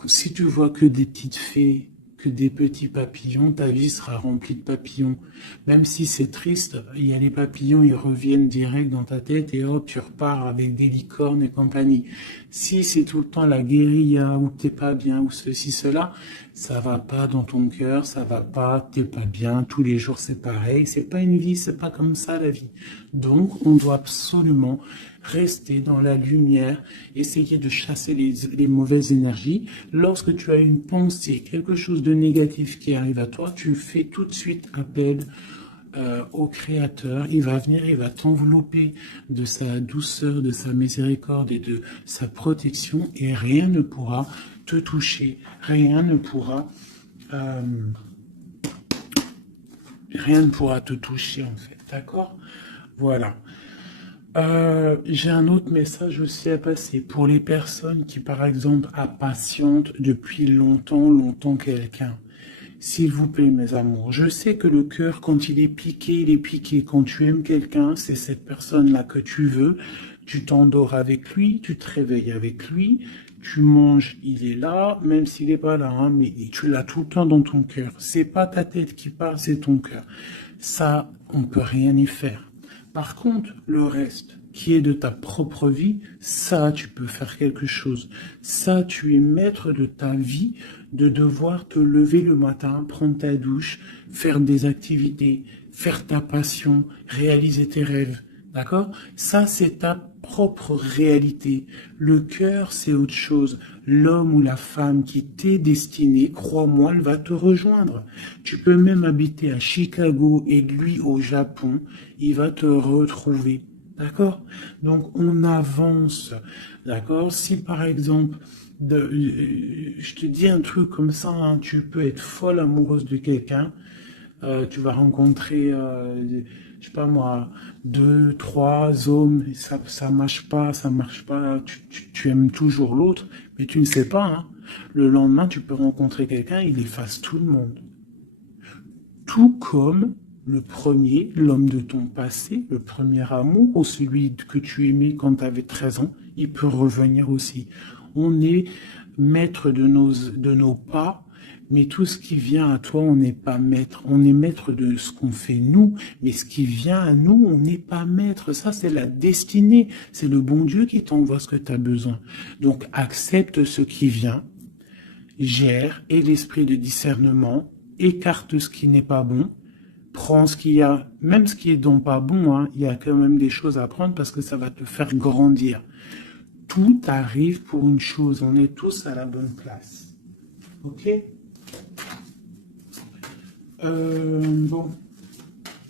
Si tu vois que des petites fées, que des petits papillons, ta vie sera remplie de papillons. Même si c'est triste, il y a les papillons, ils reviennent direct dans ta tête et hop, tu repars avec des licornes et compagnie. Si c'est tout le temps la guérilla, ou t'es pas bien, ou ceci, cela, ça va pas dans ton cœur, ça va pas, t'es pas bien, tous les jours c'est pareil, c'est pas une vie, c'est pas comme ça la vie. Donc, on doit absolument rester dans la lumière, essayer de chasser les mauvaises énergies. Lorsque tu as une pensée, quelque chose de négatif qui arrive à toi, tu fais tout de suite appel au Créateur. Il va venir, il va t'envelopper de sa douceur, de sa miséricorde et de sa protection, et rien ne pourra te toucher, rien ne pourra te toucher en fait, d'accord? Voilà. J'ai un autre message aussi à passer pour les personnes qui, par exemple, impatientent depuis longtemps quelqu'un. S'il vous plaît, mes amours, je sais que le cœur, quand il est piqué, il est piqué. Quand tu aimes quelqu'un, c'est cette personne-là que tu veux. Tu t'endors avec lui, tu te réveilles avec lui, tu manges, il est là, même s'il n'est pas là, hein, mais tu l'as tout le temps dans ton cœur. C'est pas ta tête qui parle, c'est ton cœur. Ça, on peut rien y faire. Par contre, le reste, qui est de ta propre vie, ça, tu peux faire quelque chose. Ça, tu es maître de ta vie, de devoir te lever le matin, prendre ta douche, faire des activités, faire ta passion, réaliser tes rêves. D'accord? Ça, c'est ta propre réalité. Le cœur, c'est autre chose. L'homme ou la femme qui t'est destiné, crois-moi, elle va te rejoindre. Tu peux même habiter à Chicago et lui au Japon, il va te retrouver. D'accord? Donc, on avance. D'accord? Si, par exemple, je te dis un truc comme ça, hein, tu peux être folle amoureuse de quelqu'un, tu vas rencontrer, je sais pas moi, deux, trois hommes, et ça marche pas, tu aimes toujours l'autre, mais tu ne sais pas, hein. Le lendemain, tu peux rencontrer quelqu'un, il efface tout le monde. Tout comme le premier, l'homme de ton passé, le premier amour, ou celui que tu aimais quand tu avais 13 ans, il peut revenir aussi. On est maître de nos pas, mais tout ce qui vient à toi, on n'est pas maître. On est maître de ce qu'on fait nous, mais ce qui vient à nous, on n'est pas maître. Ça, c'est la destinée. C'est le bon Dieu qui t'envoie ce que tu as besoin. Donc, accepte ce qui vient, gère, et l'esprit de discernement, écarte ce qui n'est pas bon, prends ce qu'il y a, même ce qui est donc pas bon, hein, il y a quand même des choses à prendre parce que ça va te faire grandir. Tout arrive pour une chose, on est tous à la bonne place. Ok? Bon,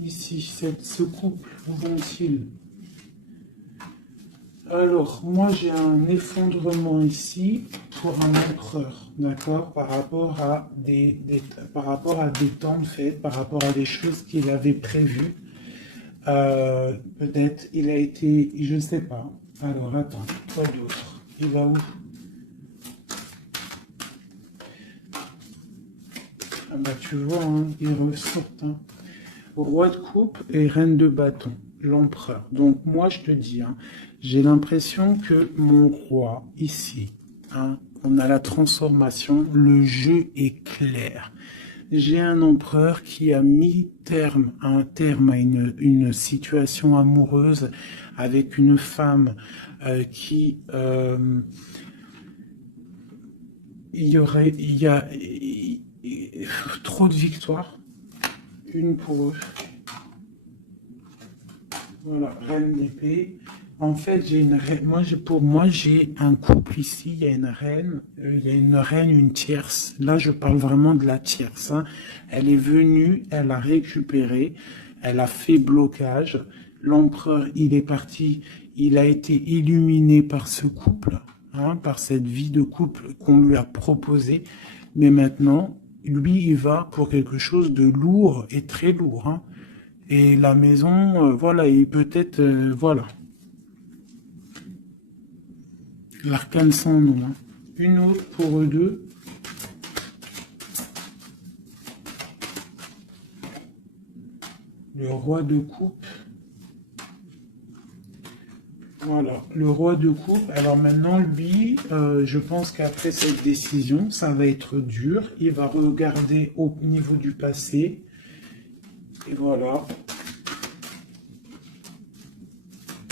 ici, ce couple, où vont-ils? Alors, moi j'ai un effondrement ici pour un empereur, d'accord, par rapport à des temps de fête, par rapport à des choses qu'il avait prévues. Peut-être il a été, je sais pas. Alors attends, quoi d'autre? Il va où? Ah bah tu vois, hein, il ressort. Hein. Roi de coupe et reine de bâton, l'empereur. Donc moi je te dis, hein, j'ai l'impression que mon roi ici, hein, on a la transformation, le jeu est clair. J'ai un empereur qui a mis un terme à une situation amoureuse avec une femme qui il y a trop de victoires, une pour eux. Voilà, reine d'épée. En fait, j'ai une reine. Pour moi, j'ai un couple ici. Il y a une reine. Une tierce. Là, je parle vraiment de la tierce. Hein. Elle est venue, elle a récupéré, elle a fait blocage. L'empereur, il est parti. Il a été illuminé par ce couple, hein, par cette vie de couple qu'on lui a proposée. Mais maintenant, lui, il va pour quelque chose de lourd et très lourd. Hein. Et la maison, voilà, et peut-être, voilà. L'arcane sans nom. Hein. Une autre pour eux deux. Le roi de coupe. Voilà, le roi de coupe. Alors maintenant, lui, je pense qu'après cette décision, ça va être dur. Il va regarder au niveau du passé. Et voilà.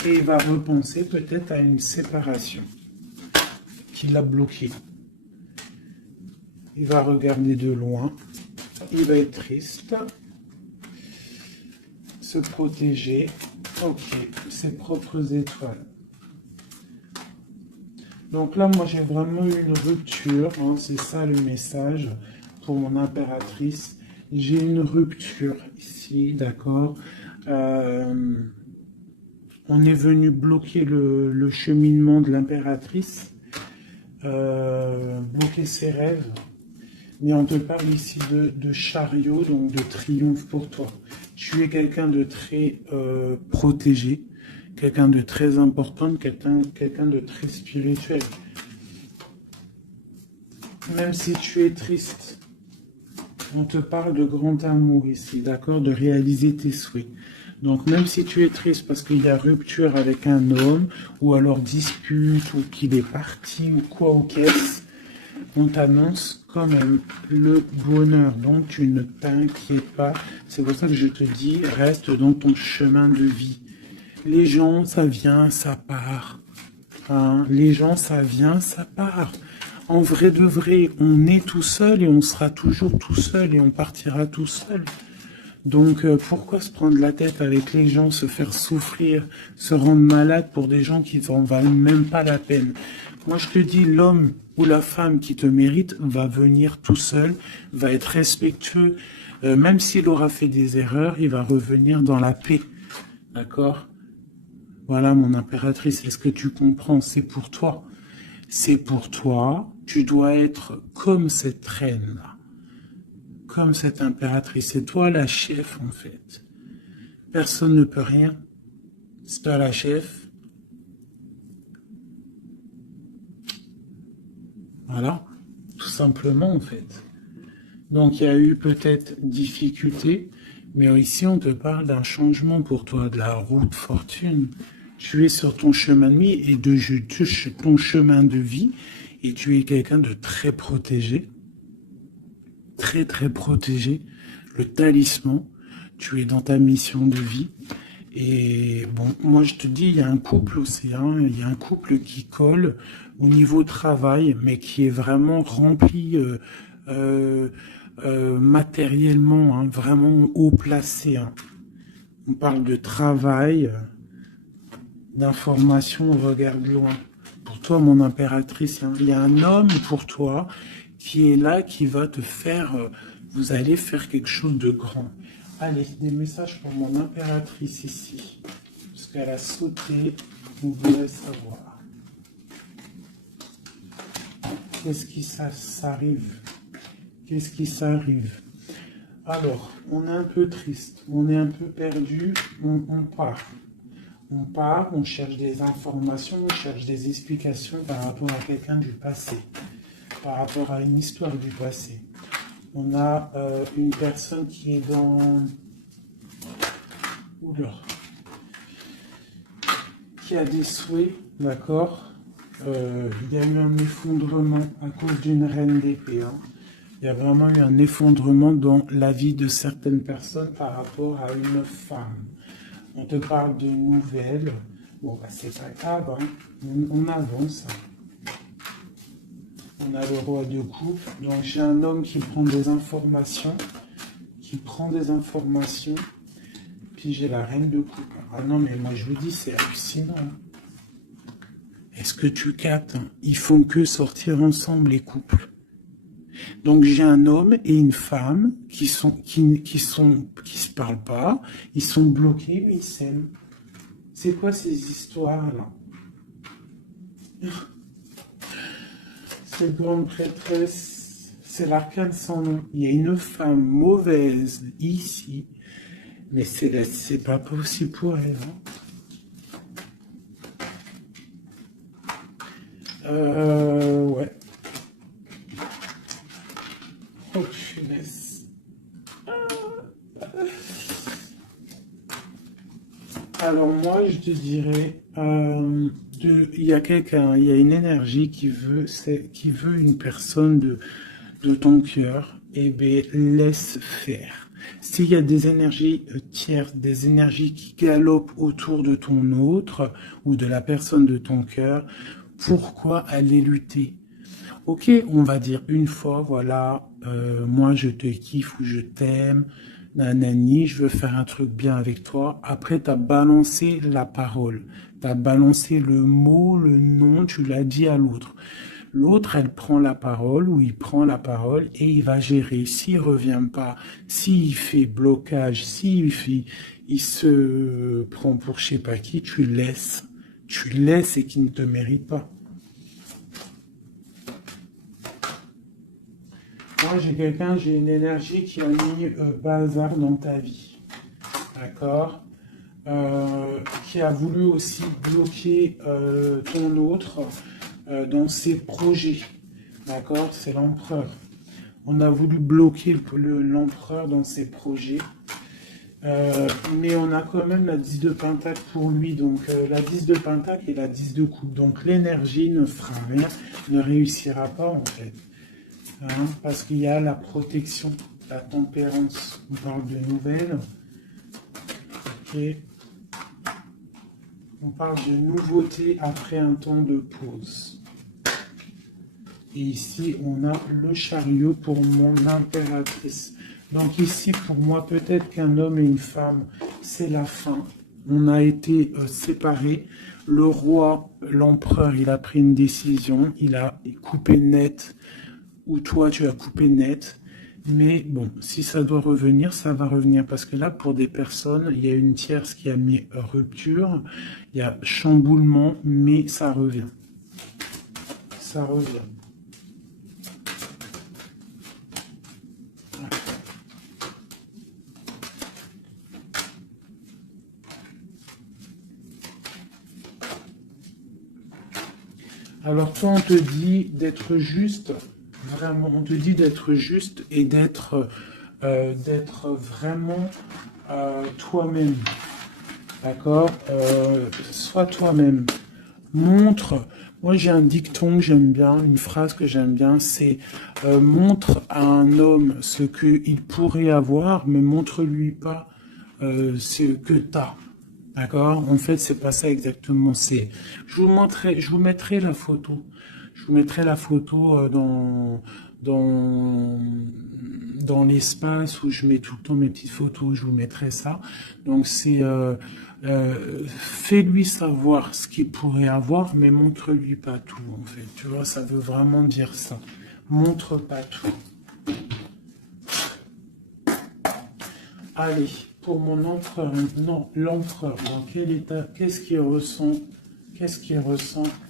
Et il va repenser peut-être à une séparation qui l'a bloqué. Il va regarder de loin. Il va être triste. Se protéger. Ok, ses propres étoiles. Donc là, moi, j'ai vraiment eu une rupture. Hein, c'est ça le message pour mon impératrice. J'ai une rupture ici, d'accord. On est venu bloquer le cheminement de l'impératrice, bloquer ses rêves. Mais on te parle ici de chariot, donc de triomphe pour toi. Tu es quelqu'un de très protégé, quelqu'un de très important, quelqu'un de très spirituel. Même si tu es triste, on te parle de grand amour ici, d'accord, de réaliser tes souhaits. Donc même si tu es triste parce qu'il y a rupture avec un homme, ou alors dispute, ou qu'il est parti, ou quoi ou qu'est-ce, on t'annonce quand même le bonheur. Donc tu ne t'inquiètes pas. C'est pour ça que je te dis, reste dans ton chemin de vie. Les gens, ça vient, ça part. Hein, les gens, ça vient, ça part. En vrai de vrai, on est tout seul et on sera toujours tout seul et on partira tout seul. Donc pourquoi se prendre la tête avec les gens, se faire souffrir, se rendre malade pour des gens qui n'en valent même pas la peine? Moi je te dis, l'homme ou la femme qui te mérite va venir tout seul, va être respectueux, même s'il aura fait des erreurs, il va revenir dans la paix, d'accord? Voilà, mon impératrice, est-ce que tu comprends? C'est pour toi. C'est pour toi. Tu dois être comme cette reine-là, comme cette impératrice. C'est toi la chef, en fait. Personne ne peut rien. C'est toi la chef. Voilà, tout simplement, en fait. Donc, il y a eu peut-être difficulté, mais ici, on te parle d'un changement pour toi, de la roue de fortune. Tu es sur ton chemin de vie et ton chemin de vie, et tu es quelqu'un de très protégé, très, très protégé. Le talisman, tu es dans ta mission de vie. Et bon, moi je te dis, il y a un couple aussi, hein, il y a un couple qui colle au niveau travail, mais qui est vraiment rempli euh, matériellement, hein, vraiment haut placé. Hein. On parle de travail, d'information, on regarde loin. Pour toi, mon impératrice, hein, il y a un homme pour toi qui est là, qui va te faire, vous allez faire quelque chose de grand. Allez, des messages pour mon impératrice ici. Parce qu'elle a sauté, vous voulez savoir. Qu'est-ce qui s'arrive? Qu'est-ce qui s'arrive? Alors, on est un peu triste, on est un peu perdu, on part. On part, on cherche des informations, on cherche des explications par rapport à quelqu'un du passé, par rapport à une histoire du passé. On a une personne qui est dans... Oula. Qui a des souhaits, d'accord. Il y a eu un effondrement à cause d'une reine d'épée. Hein. Il y a vraiment eu un effondrement dans la vie de certaines personnes par rapport à une femme. On te parle de nouvelles. Bon, bah, c'est pas grave, hein. On avance. On a le roi de coupe. Donc, j'ai un homme qui prend des informations. Puis, j'ai la reine de coupe. Ah non, mais moi, je vous dis, c'est hallucinant. Est-ce que tu captes? Ils font que sortir ensemble, les couples. Donc j'ai un homme et une femme qui se parlent pas, ils sont bloqués mais ils s'aiment. C'est quoi ces histoires là? Cette grande prêtresse, c'est l'arcane sans nom. Il y a une femme mauvaise ici, mais c'est pas possible pour elle. Hein. Ouais. Oh, punaise. Alors moi, je te dirais, il y a quelqu'un, il y a une énergie qui veut une personne de ton cœur. Eh bien, laisse faire. S'il y a des énergies tierces, des énergies qui galopent autour de ton autre ou de la personne de ton cœur, pourquoi aller lutter? Ok, on va dire une fois, voilà, moi je te kiffe ou je t'aime, nanani, je veux faire un truc bien avec toi. Après, tu as balancé la parole, tu as balancé le mot, le nom, tu l'as dit à l'autre. L'autre, elle prend la parole ou il prend la parole et il va gérer. S'il revient pas, s'il fait blocage, il se prend pour je sais pas qui, tu laisses. Tu laisses et qu'il ne te mérite pas. Moi, j'ai une énergie qui a mis bazar dans ta vie. D'accord. Qui a voulu aussi bloquer ton autre dans ses projets. D'accord. C'est l'empereur. On a voulu bloquer l'empereur dans ses projets. Mais on a quand même la 10 de pentacle pour lui. Donc la 10 de pentacle et la 10 de coupe. Donc l'énergie ne fera rien, ne réussira pas en fait. Hein, parce qu'il y a la protection, la tempérance. On parle de nouvelles. Okay. On parle de nouveauté après un temps de pause. Et ici, on a le chariot pour mon impératrice. Donc ici, pour moi, peut-être qu'un homme et une femme, c'est la fin. On a été séparés. Le roi, l'empereur, il a pris une décision. Il a coupé net. Ou toi, tu as coupé net. Mais bon, si ça doit revenir, ça va revenir. Parce que là, pour des personnes, il y a une tierce qui a mis rupture, il y a chamboulement, mais ça revient. Ça revient. Alors toi, on te dit d'être juste, vraiment, on te dit d'être juste et d'être vraiment toi-même. D'accord. Sois toi-même. Montre. Moi, j'ai un dicton que j'aime bien, une phrase que j'aime bien, c'est montre à un homme ce qu'il pourrait avoir, mais montre-lui pas ce que tu as. D'accord? En fait, c'est pas ça exactement. Je vous mettrai la photo. Je vous mettrai la photo dans, dans l'espace où je mets tout le temps mes petites photos. Je vous mettrai ça. Donc, fais-lui savoir ce qu'il pourrait avoir, mais montre-lui pas tout, en fait. Tu vois, ça veut vraiment dire ça. Montre pas tout. Allez, pour mon empereur, non, l'empereur, dans quel état, qu'est-ce qu'il ressent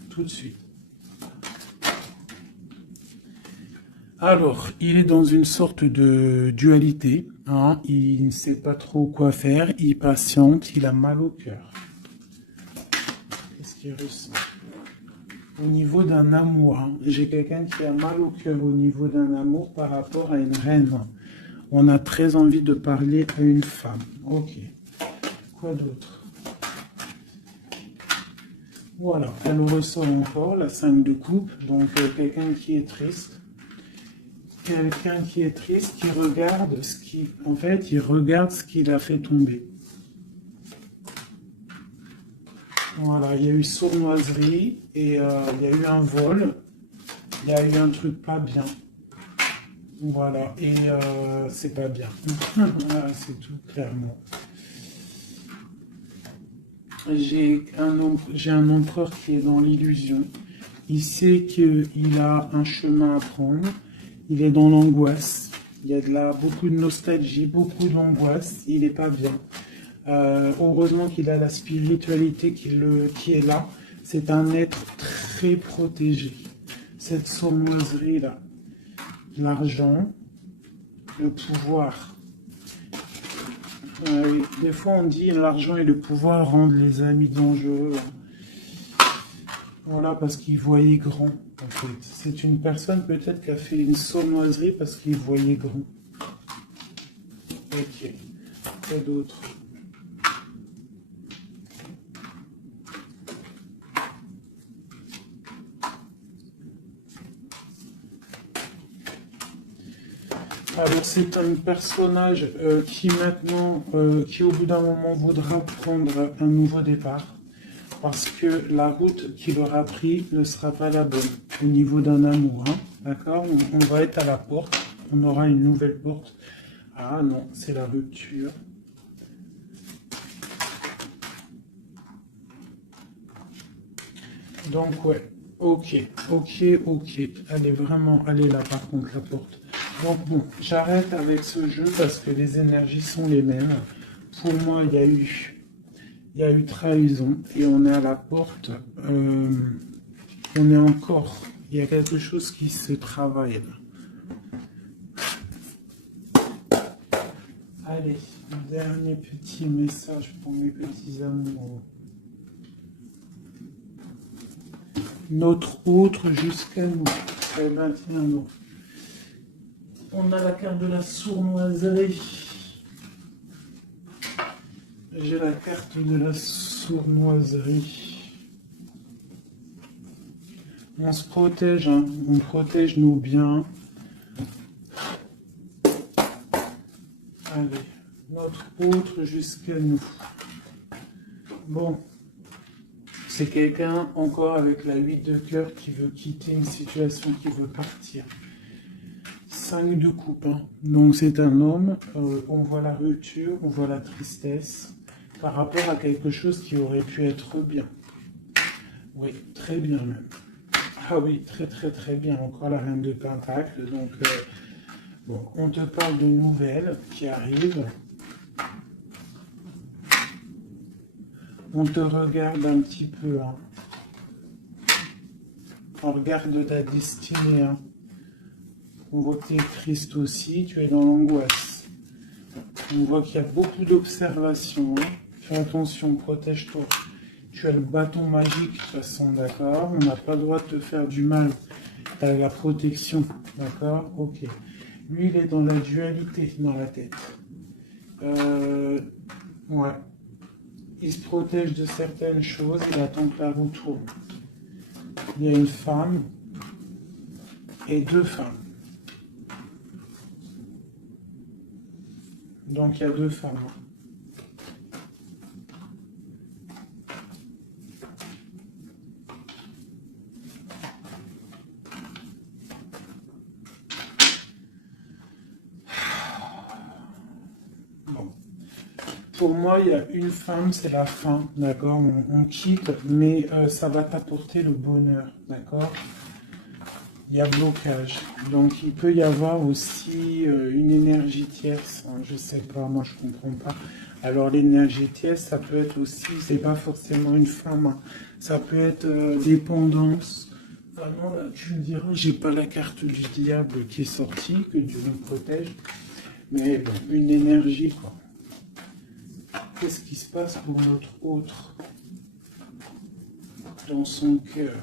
tout de suite? Alors, il est dans une sorte de dualité, hein, il ne sait pas trop quoi faire, il patiente, il a mal au cœur. Qu'est-ce qu'il ressent? Au niveau d'un amour, hein, j'ai quelqu'un qui a mal au cœur au niveau d'un amour par rapport à une reine. On a très envie de parler à une femme. Ok. Quoi d'autre? Voilà, elle ressort encore la 5 de coupe. Donc quelqu'un qui est triste. Quelqu'un qui est triste, qui regarde ce qui... En fait, il regarde ce qu'il a fait tomber. Voilà, il y a eu sournoiserie et il y a eu un vol. Il y a eu un truc pas bien. Voilà, et c'est pas bien. Voilà, c'est tout, clairement. J'ai un empereur qui est dans l'illusion. Il sait qu'il a un chemin à prendre. Il est dans l'angoisse. Il y a beaucoup de nostalgie, beaucoup d'angoisse. Il n'est pas bien. Heureusement qu'il a la spiritualité qui est là. C'est un être très protégé. Cette sournoiserie-là. L'argent, le pouvoir. Des fois, on dit l'argent et le pouvoir rendent les amis dangereux. Voilà, parce qu'il voyait grand, en fait. C'est une personne peut-être qui a fait une sournoiserie parce qu'il voyait grand. Ok. Quoi d'autre? Alors c'est un personnage qui maintenant, qui au bout d'un moment voudra prendre un nouveau départ parce que la route qu'il aura pris ne sera pas la bonne au niveau d'un amour. Hein, d'accord? On va être à la porte, on aura une nouvelle porte. Ah non, c'est la rupture. Donc ouais, ok. Elle est vraiment, elle est là par contre la porte. Donc bon, j'arrête avec ce jeu parce que les énergies sont les mêmes. Pour moi, il y a eu trahison et on est à la porte. On est encore, il y a quelque chose qui se travaille là. Allez, un dernier petit message pour mes petits amours. Notre autre jusqu'à nous. Eh ben, tiens, non. On a la carte de la sournoiserie. J'ai la carte de la sournoiserie. On se protège, hein. On protège nos biens. Allez, notre autre jusqu'à nous. Bon, c'est quelqu'un encore avec la 8 de cœur qui veut quitter une situation, qui veut partir. 5 de coupe, hein. Donc c'est un homme, on voit la rupture, on voit la tristesse par rapport à quelque chose qui aurait pu être bien. Oui, très bien même. Ah oui, très bien. Encore la reine de Pentacle, donc Bon, on te parle de nouvelles qui arrivent. On te regarde un petit peu. Hein. On regarde ta destinée. Hein. On voit que tu es triste aussi, tu es dans l'angoisse. On voit qu'il y a beaucoup d'observations. Hein. Fais attention, protège-toi. Tu as le bâton magique de toute façon, d'accord? On n'a pas le droit de te faire du mal. Tu as la protection, d'accord? Ok. Lui, il est dans la dualité dans la tête. Ouais. Il se protège de certaines choses, il attend que la roue tourne. Il y a une femme et deux femmes. Donc il y a deux femmes. Bon. Pour moi, il y a une femme, c'est la fin, d'accord? On quitte, mais ça va t'apporter le bonheur, d'accord? Il y a blocage. Donc il peut y avoir aussi une énergie tierce. Hein, je sais pas, moi je comprends pas. Alors l'énergie tierce, ça peut être aussi, c'est pas forcément une femme. Hein, ça peut être dépendance. Vraiment, là, tu me diras, j'ai pas la carte du diable qui est sortie, que Dieu nous protège. Mais bon, une énergie, quoi. Qu'est-ce qui se passe pour notre autre dans son cœur?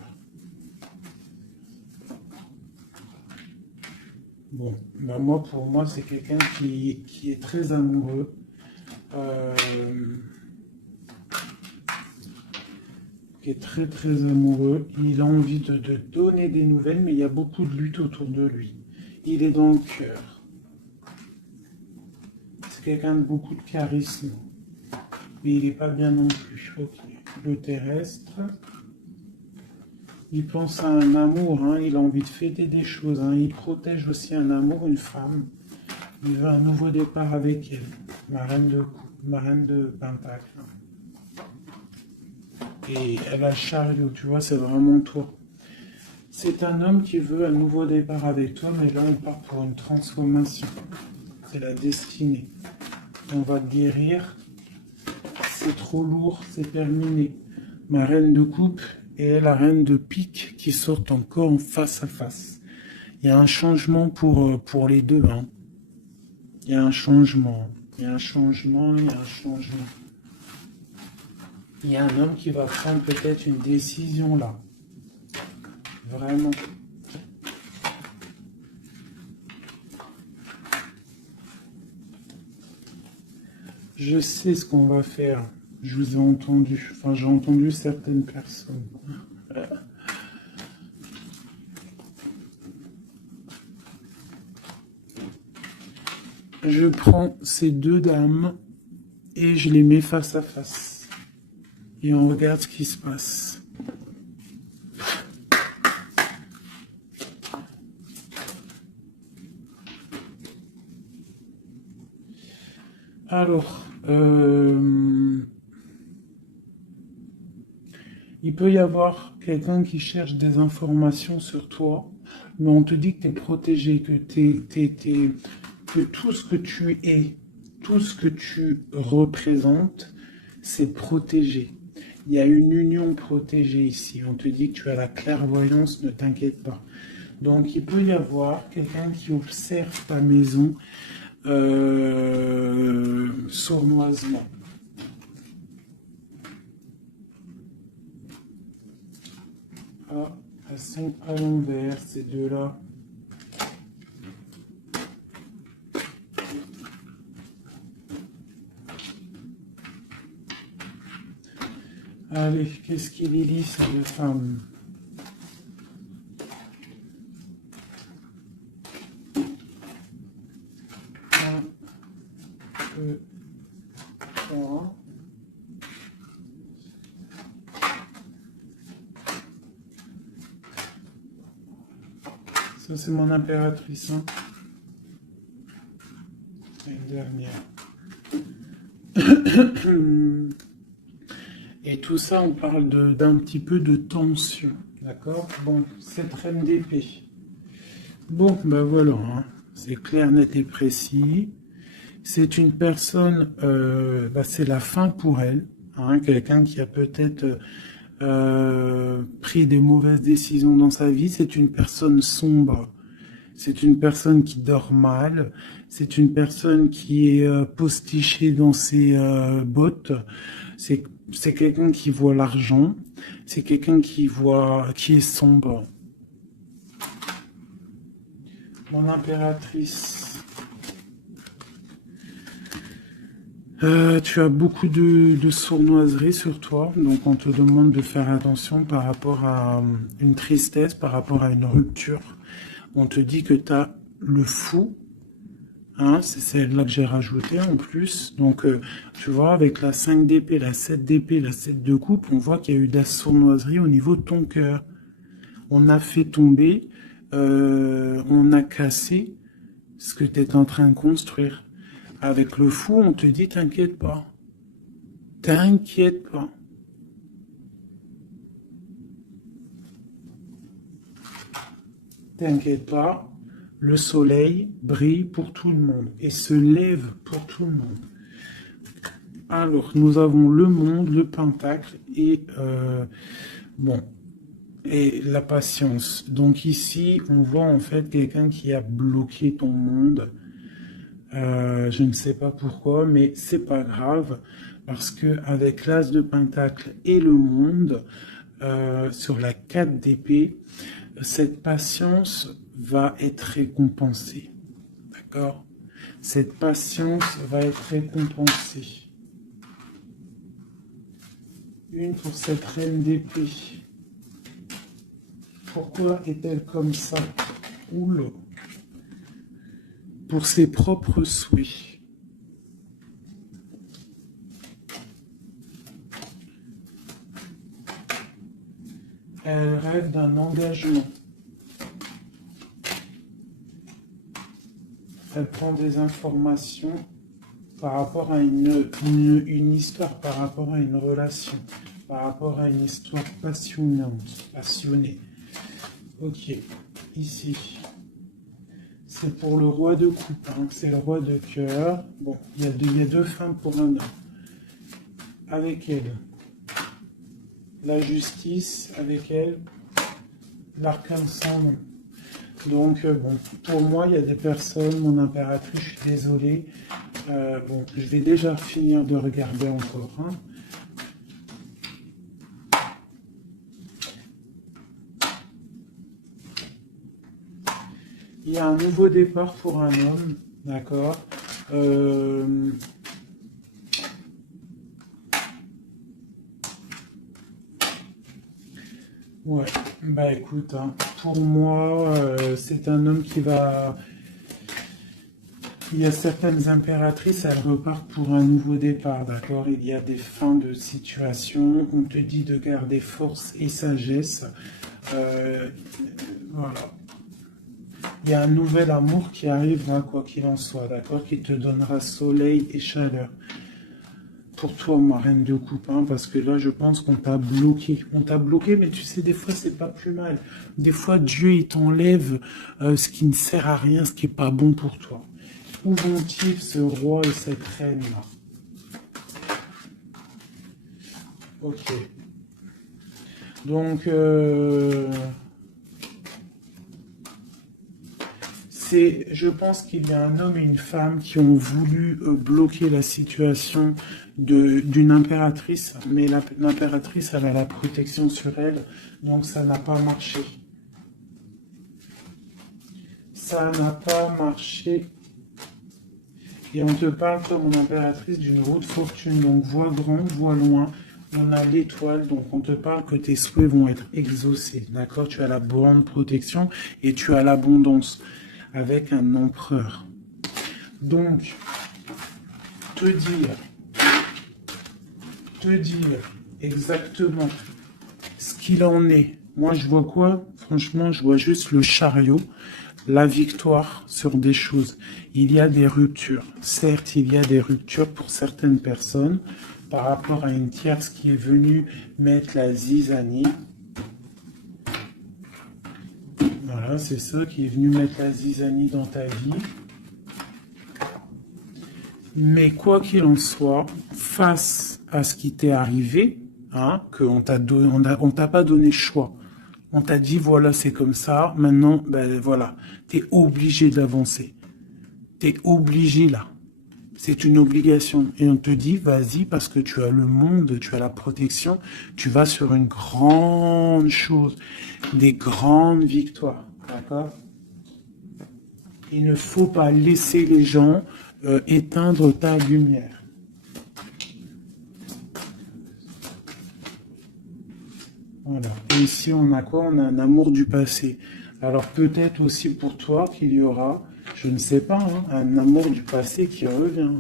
Bon, ben moi, pour moi, c'est quelqu'un qui est très amoureux. Qui est très très amoureux. Il a envie de donner des nouvelles, mais il y a beaucoup de lutte autour de lui. Il est dans le cœur. C'est quelqu'un de beaucoup de charisme. Mais il n'est pas bien non plus. Ok. Le terrestre. Il pense à un amour, hein. Il a envie de fêter des choses. Hein. Il protège aussi un amour, une femme. Il veut un nouveau départ avec elle. Ma reine de coupe, ma reine de pentacle. Et elle a le chariot, tu vois, c'est vraiment toi. C'est un homme qui veut un nouveau départ avec toi, mais là, on part pour une transformation. C'est la destinée. On va te guérir. C'est trop lourd, c'est terminé. Ma reine de coupe et la reine de pique qui sortent encore en face à face. Il y a un changement pour les deux. Hein. Il y a un changement. Il y a un changement, il y a un changement. Il y a un homme qui va prendre peut-être une décision là. Vraiment. Je sais ce qu'on va faire. Je vous ai entendu. Enfin, j'ai entendu certaines personnes. Je prends ces deux dames et je les mets face à face. Et on regarde ce qui se passe. Alors, il peut y avoir quelqu'un qui cherche des informations sur toi, mais on te dit que tu es protégé, que tout ce que tu es, tout ce que tu représentes, c'est protégé. Il y a une union protégée ici. On te dit que tu as la clairvoyance, ne t'inquiète pas. Donc, il peut y avoir quelqu'un qui observe ta maison sournoisement. Ah, elles sont à l'envers, ces deux-là. Allez, qu'est-ce qu'il y lit, ces deux femmes? Un, deux, trois. Ça, c'est mon impératrice. Hein. Une dernière. Et tout ça, on parle d'un petit peu de tension. D'accord? Bon, cette reine d'épée. Bon, ben voilà. Hein. C'est clair, net et précis. C'est une personne, c'est la fin pour elle. Hein, quelqu'un qui a peut-être pris des mauvaises décisions dans sa vie. C'est une personne sombre. C'est une personne qui dort mal. C'est une personne qui est postichée dans ses bottes. C'est quelqu'un qui voit l'argent. C'est quelqu'un qui est sombre. Mon impératrice. Tu as beaucoup de sournoiserie sur toi, donc on te demande de faire attention par rapport à une tristesse, par rapport à une rupture. On te dit que tu as le fou, hein, c'est celle-là que j'ai rajouté en plus. Donc, tu vois, avec la 5 d'épée, la 7 d'épée, la 7 de coupe, on voit qu'il y a eu de la sournoiserie au niveau de ton cœur. On a fait tomber, on a cassé ce que tu es en train de construire. Avec le fou, on te dit, t'inquiète pas. T'inquiète pas. T'inquiète pas. Le soleil brille pour tout le monde et se lève pour tout le monde. Alors, nous avons le monde, le pentacle et, et la patience. Donc ici, on voit en fait quelqu'un qui a bloqué ton monde. Je ne sais pas pourquoi, mais c'est pas grave, parce que avec l'as de pentacle et le monde, sur la 4 d'épée, cette patience va être récompensée. D'accord? Cette patience va être récompensée. Une pour cette reine d'épée. Pourquoi est-elle comme ça? Oula. Pour ses propres souhaits. Elle rêve d'un engagement. Elle prend des informations par rapport à une histoire, par rapport à une relation, par rapport à une histoire passionnée. Ok, ici. C'est pour le roi de coupe, hein. C'est le roi de cœur. Bon, il y a deux fins pour un homme. Avec elle, la justice, avec elle, l'arcane sans nom. Donc, pour moi, il y a des personnes, mon impératrice, je suis désolé. Je vais déjà finir de regarder encore. Hein. Il y a un nouveau départ pour un homme, d'accord. Ouais, bah écoute, hein, pour moi, c'est un homme qui va... Il y a certaines impératrices, elles repartent pour un nouveau départ, d'accord. Il y a des fins de situation, on te dit de garder force et sagesse. Voilà. Il y a un nouvel amour qui arrivera, quoi qu'il en soit, d'accord, qui te donnera soleil et chaleur. Pour toi, ma reine de coupe, hein, parce que là, je pense qu'on t'a bloqué. On t'a bloqué, mais tu sais, des fois, c'est pas plus mal. Des fois, Dieu, il t'enlève ce qui ne sert à rien, ce qui n'est pas bon pour toi. Où vont-ils, ce roi et cette reine-là? Ok. Donc, je pense qu'il y a un homme et une femme qui ont voulu bloquer la situation d'une impératrice, mais l'impératrice, elle a la protection sur elle, donc ça n'a pas marché. Ça n'a pas marché. Et on te parle comme une impératrice d'une roue de fortune, donc vois grand, vois loin. On a l'étoile, donc on te parle que tes souhaits vont être exaucés, d'accord? Tu as la bonne protection et tu as l'abondance avec un empereur. Donc, te dire exactement ce qu'il en est. Moi, je vois quoi? Franchement, je vois juste le chariot, la victoire sur des choses. Il y a des ruptures. Certes, il y a des ruptures pour certaines personnes par rapport à une tierce qui est venue mettre la zizanie. Voilà, Voilà, c'est ça qui est venu mettre la zizanie dans ta vie. Mais quoi qu'il en soit, face à ce qui t'est arrivé, hein, qu'on t'a on t'a pas donné le choix. On t'a dit, voilà, c'est comme ça. Maintenant, ben voilà, t'es obligé d'avancer. T'es obligé là. C'est une obligation. Et on te dit, vas-y, parce que tu as le monde, tu as la protection, tu vas sur une grande chose, des grandes victoires. D'accord? Il ne faut pas laisser les gens éteindre ta lumière. Voilà. Et ici, on a quoi? On a un amour du passé. Alors peut-être aussi pour toi qu'il y aura, je ne sais pas, hein, un amour du passé qui revient.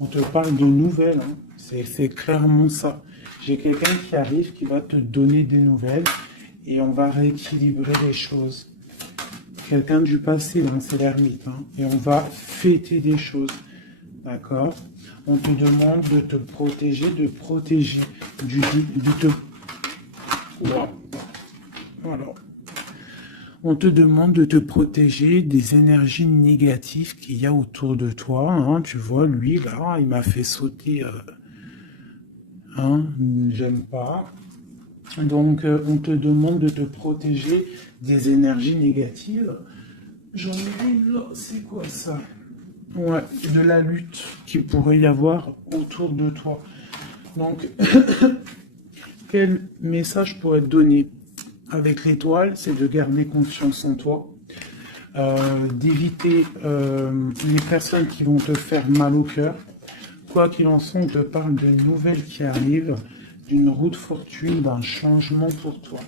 On te parle de nouvelles, hein. C'est clairement ça. J'ai quelqu'un qui arrive, qui va te donner des nouvelles et on va rééquilibrer les choses. Quelqu'un du passé, hein, c'est l'ermite, hein, et on va fêter des choses. D'accord? On te demande de te protéger, voilà. On te demande de te protéger des énergies négatives qu'il y a autour de toi. Hein. Tu vois, lui, là, il m'a fait sauter. Hein, j'aime pas. Donc, on te demande de te protéger des énergies négatives. J'en ai une là, c'est quoi ça? Ouais, de la lutte qu'il pourrait y avoir autour de toi. Donc, quel message pourrait être donné avec l'étoile? C'est de garder confiance en toi, d'éviter les personnes qui vont te faire mal au cœur. Quoi qu'il en soit, on te parle de nouvelles qui arrivent, d'une route fortune, d'un changement pour toi.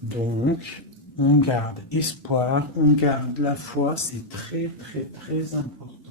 Donc, on garde espoir, on garde la foi, c'est très très très important.